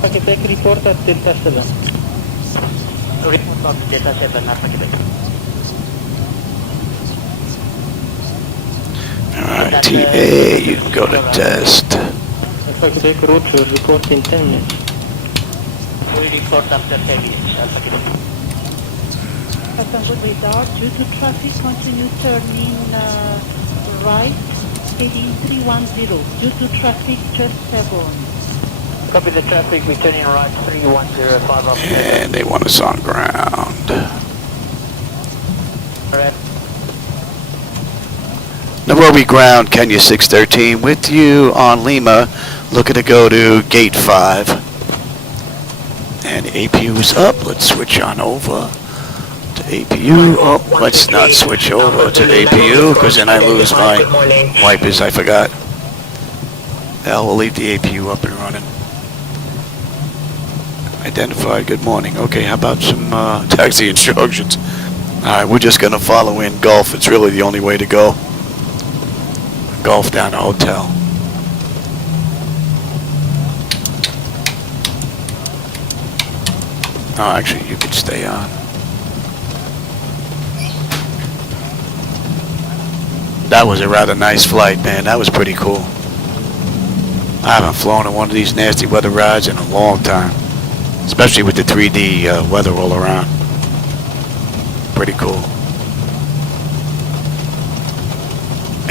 Pacific report at Delta 7. Report of Delta 7 at Pacific. Alright, TA, you can go to test. Pacific route report in 10 minutes. We report after service at Pacific. Passenger radar, due to traffic, continue turning right, heading 310. Due to traffic, just 7. Copy the traffic, we turning right 3105 off. And they want us on ground. Alright. Nairobi ground, Kenya 613 with you on Lima, looking to go to gate 5. And APU is up. Let's switch on over to APU. Oh, let's not switch over to APU because then I lose my wipers. I forgot. Well, we'll leave the APU up and running. Identified, good morning. Okay, how about some taxi instructions? Alright, we're just going to follow in Gulf. It's really the only way to go. Gulf down to hotel. Oh, actually, you could stay on. That was a rather nice flight, man. That was pretty cool. I haven't flown in one of these nasty weather rides in a long time. Especially with the 3D weather all around. Pretty cool.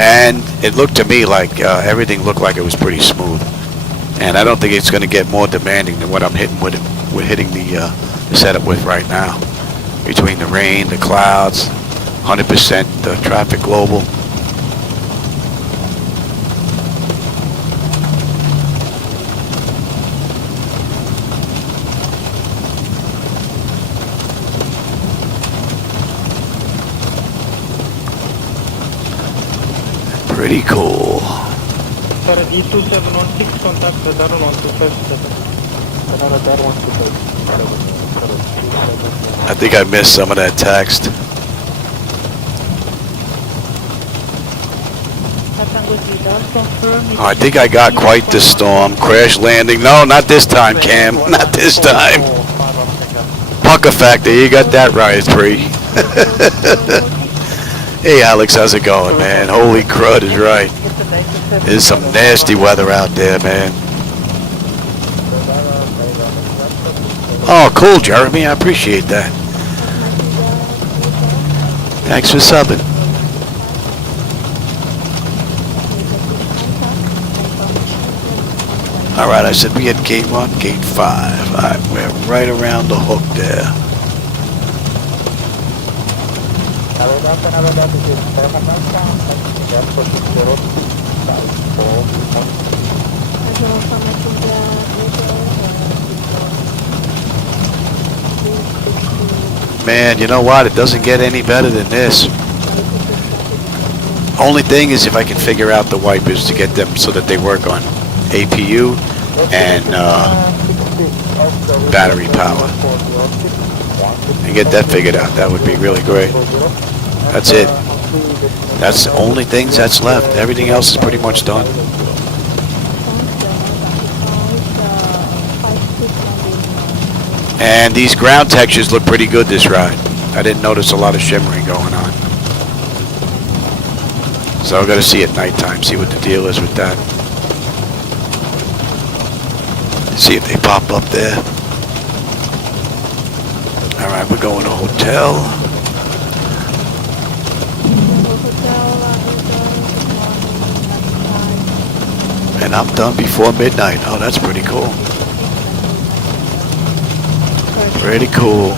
And it looked to me like everything looked like it was pretty smooth. And I don't think it's going to get more demanding than what I'm hitting with it. We're hitting the setup with right now. Between the rain, the clouds, 100% traffic global. Pretty cool. Sir, E2716 contact radar 125. Radar 125. I think I missed some of that text. Oh, I think I got quite the storm. Crash landing. No, not this time, Cam. Not this time. Pucker factor. You got that right, 3. Hey, Alex. How's it going, man? Holy crud is right. There's some nasty weather out there, man. Oh, cool, Jeremy. I appreciate that. Thanks for subbing. All right, I said we had gate 1, gate 5. All right, we're right around the hook there. Man, you know what? It doesn't get any better than this. Only thing is if I can figure out the wipers to get them so that they work on APU and battery power. And get that figured out. That would be really great. That's it. That's the only things that's left. Everything else is pretty much done. And these ground textures look pretty good this ride. I didn't notice a lot of shimmering going on. So I've got to see at nighttime, see what the deal is with that. See if they pop up there. Alright, we're going to hotel. And I'm done before midnight. Oh, that's pretty cool. Pretty cool.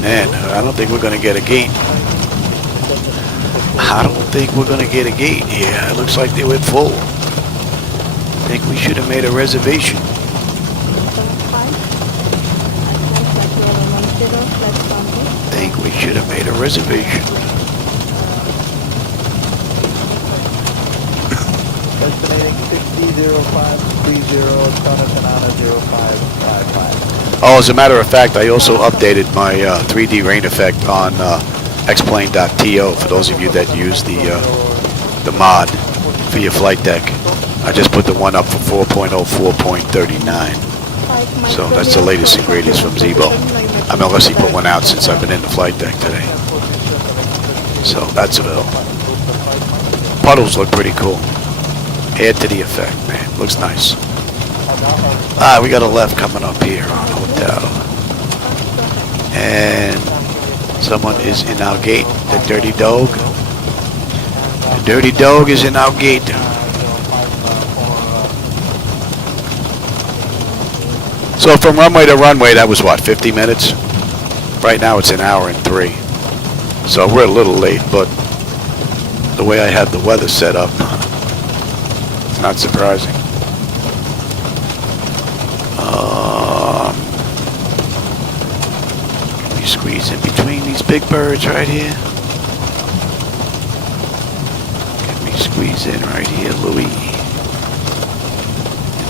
Man, I don't think we're going to get a gate. I don't think we're going to get a gate here. It looks like they went full. I think we should have made a reservation. I think we should have made a reservation. Oh, as a matter of fact, I also updated my 3D rain effect on xplane.to for those of you that use the mod for your flight deck. I just put the one up for 4.0, 4.39. So that's the latest and greatest from Zibo. I mean, unless he put one out since I've been in the flight deck today. So that's available. Puddles look pretty cool. Add to the effect, man. Looks nice. Ah, we got a left coming up here on hotel. And someone is in our gate. The dirty dog. The dirty dog is in our gate. So from runway to runway, that was what, 50 minutes? Right now it's an hour and 3. So we're a little late, but the way I have the weather set up, it's not surprising. Can we squeeze in between these big birds right here? Can we squeeze in right here, Louis?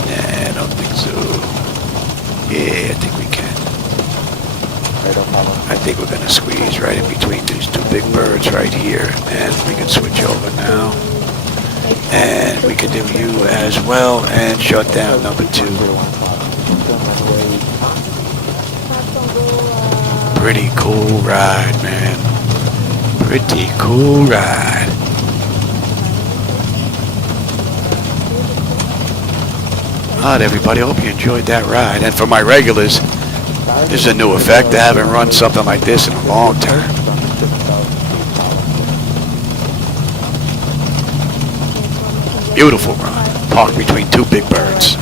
Nah, I don't think so. Yeah, I think we can. I think we're gonna squeeze right in between these two big birds right here, and we can switch over now. And we can do you as well, and shut down number 2. Pretty cool ride, man. Pretty cool ride. Alright, everybody, I hope you enjoyed that ride. And for my regulars, this is a new effect. I haven't run something like this in a long time. Beautiful run. Parked between two big birds.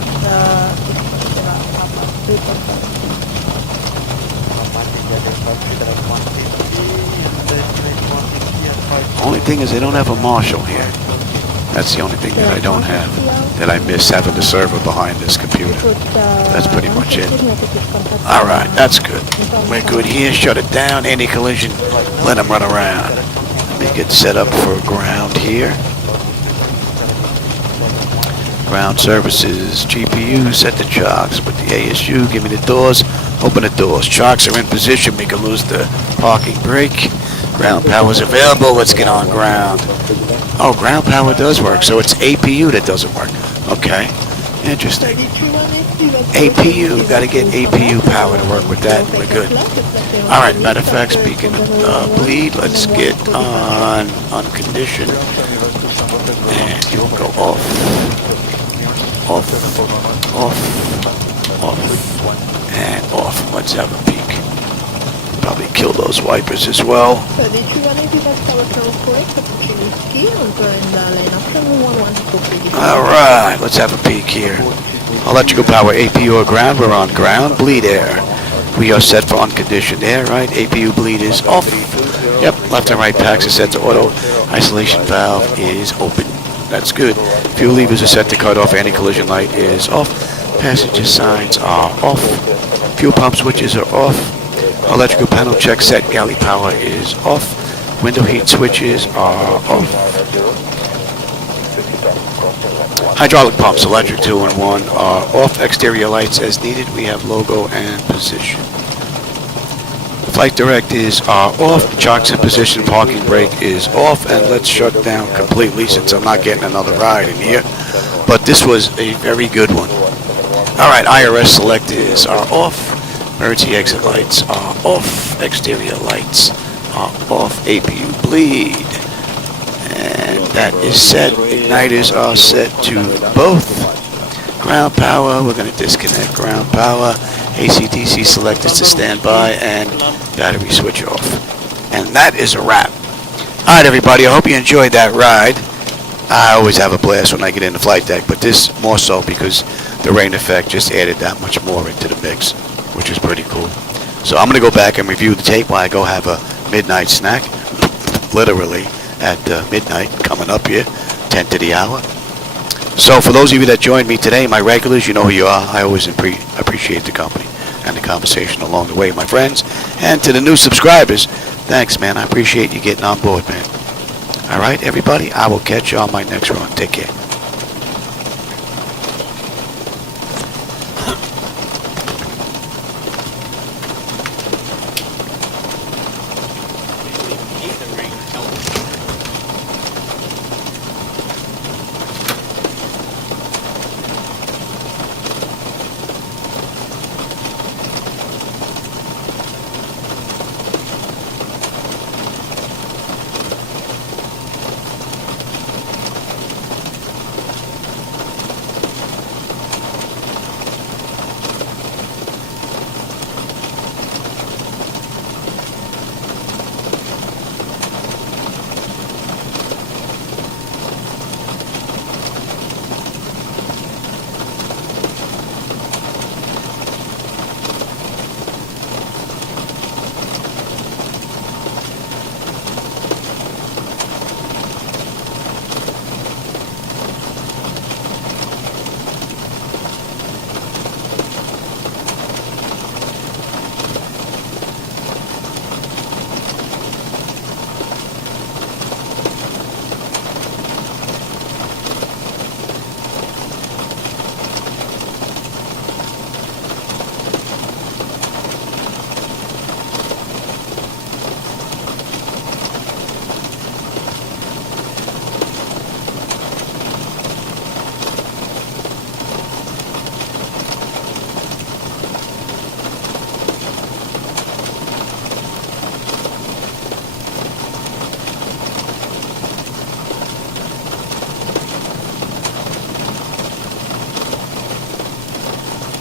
Only thing is they don't have a marshal here. That's the only thing that I don't have. That I miss having the server behind this computer. That's pretty much it. Alright, that's good. We're good here. Shut it down. Any collision, let them run around. Let me get set up for ground here. Ground services, GPU, set the chocks. Put the ASU, give me the doors. Open the doors. Chocks are in position. We can lose the parking brake. Ground power's available. Let's get on ground. Oh, ground power does work, so it's APU that doesn't work. Okay, interesting. APU, gotta get APU power to work with that. We're good. Alright, matter of fact, speaking of bleed, let's get on condition. And you'll go off. Off. Off. Off. And off. Let's have a peek. Probably kill those wipers as well. Alright, let's have a peek here. Electrical power, APU or ground. We're on ground. Bleed air. We are set for unconditioned air, right? APU bleed is off. Yep, left and right packs are set to auto. Isolation valve is open. That's good. Fuel levers are set to cut off. Anti-collision light is off. Passenger signs are off. Fuel pump switches are off. Electrical panel check set, galley power is off. Window heat switches are off. Hydraulic pumps, electric 2 and 1 are off. Exterior lights as needed. We have logo and position. Flight directives are off. Chocks in position, parking brake is off. And let's shut down completely since I'm not getting another ride in here. But this was a very good one. Alright, IRS selectors are off. Emergency exit lights are off. Exterior lights are off. APU bleed. And that is set. Igniters are set to both. Ground power, we're going to disconnect ground power. AC/DC selectors to standby and battery switch off. And that is a wrap. Alright everybody, I hope you enjoyed that ride. I always have a blast when I get in the flight deck, but this more so because the rain effect just added that much more into the mix, which is pretty cool. So I'm going to go back and review the tape while I go have a midnight snack, literally at midnight, coming up here, 10 to the hour. So for those of you that joined me today, my regulars, you know who you are. I always appreciate the company and the conversation along the way, my friends. And to the new subscribers, thanks, man. I appreciate you getting on board, man. All right, everybody, I will catch you on my next run. Take care.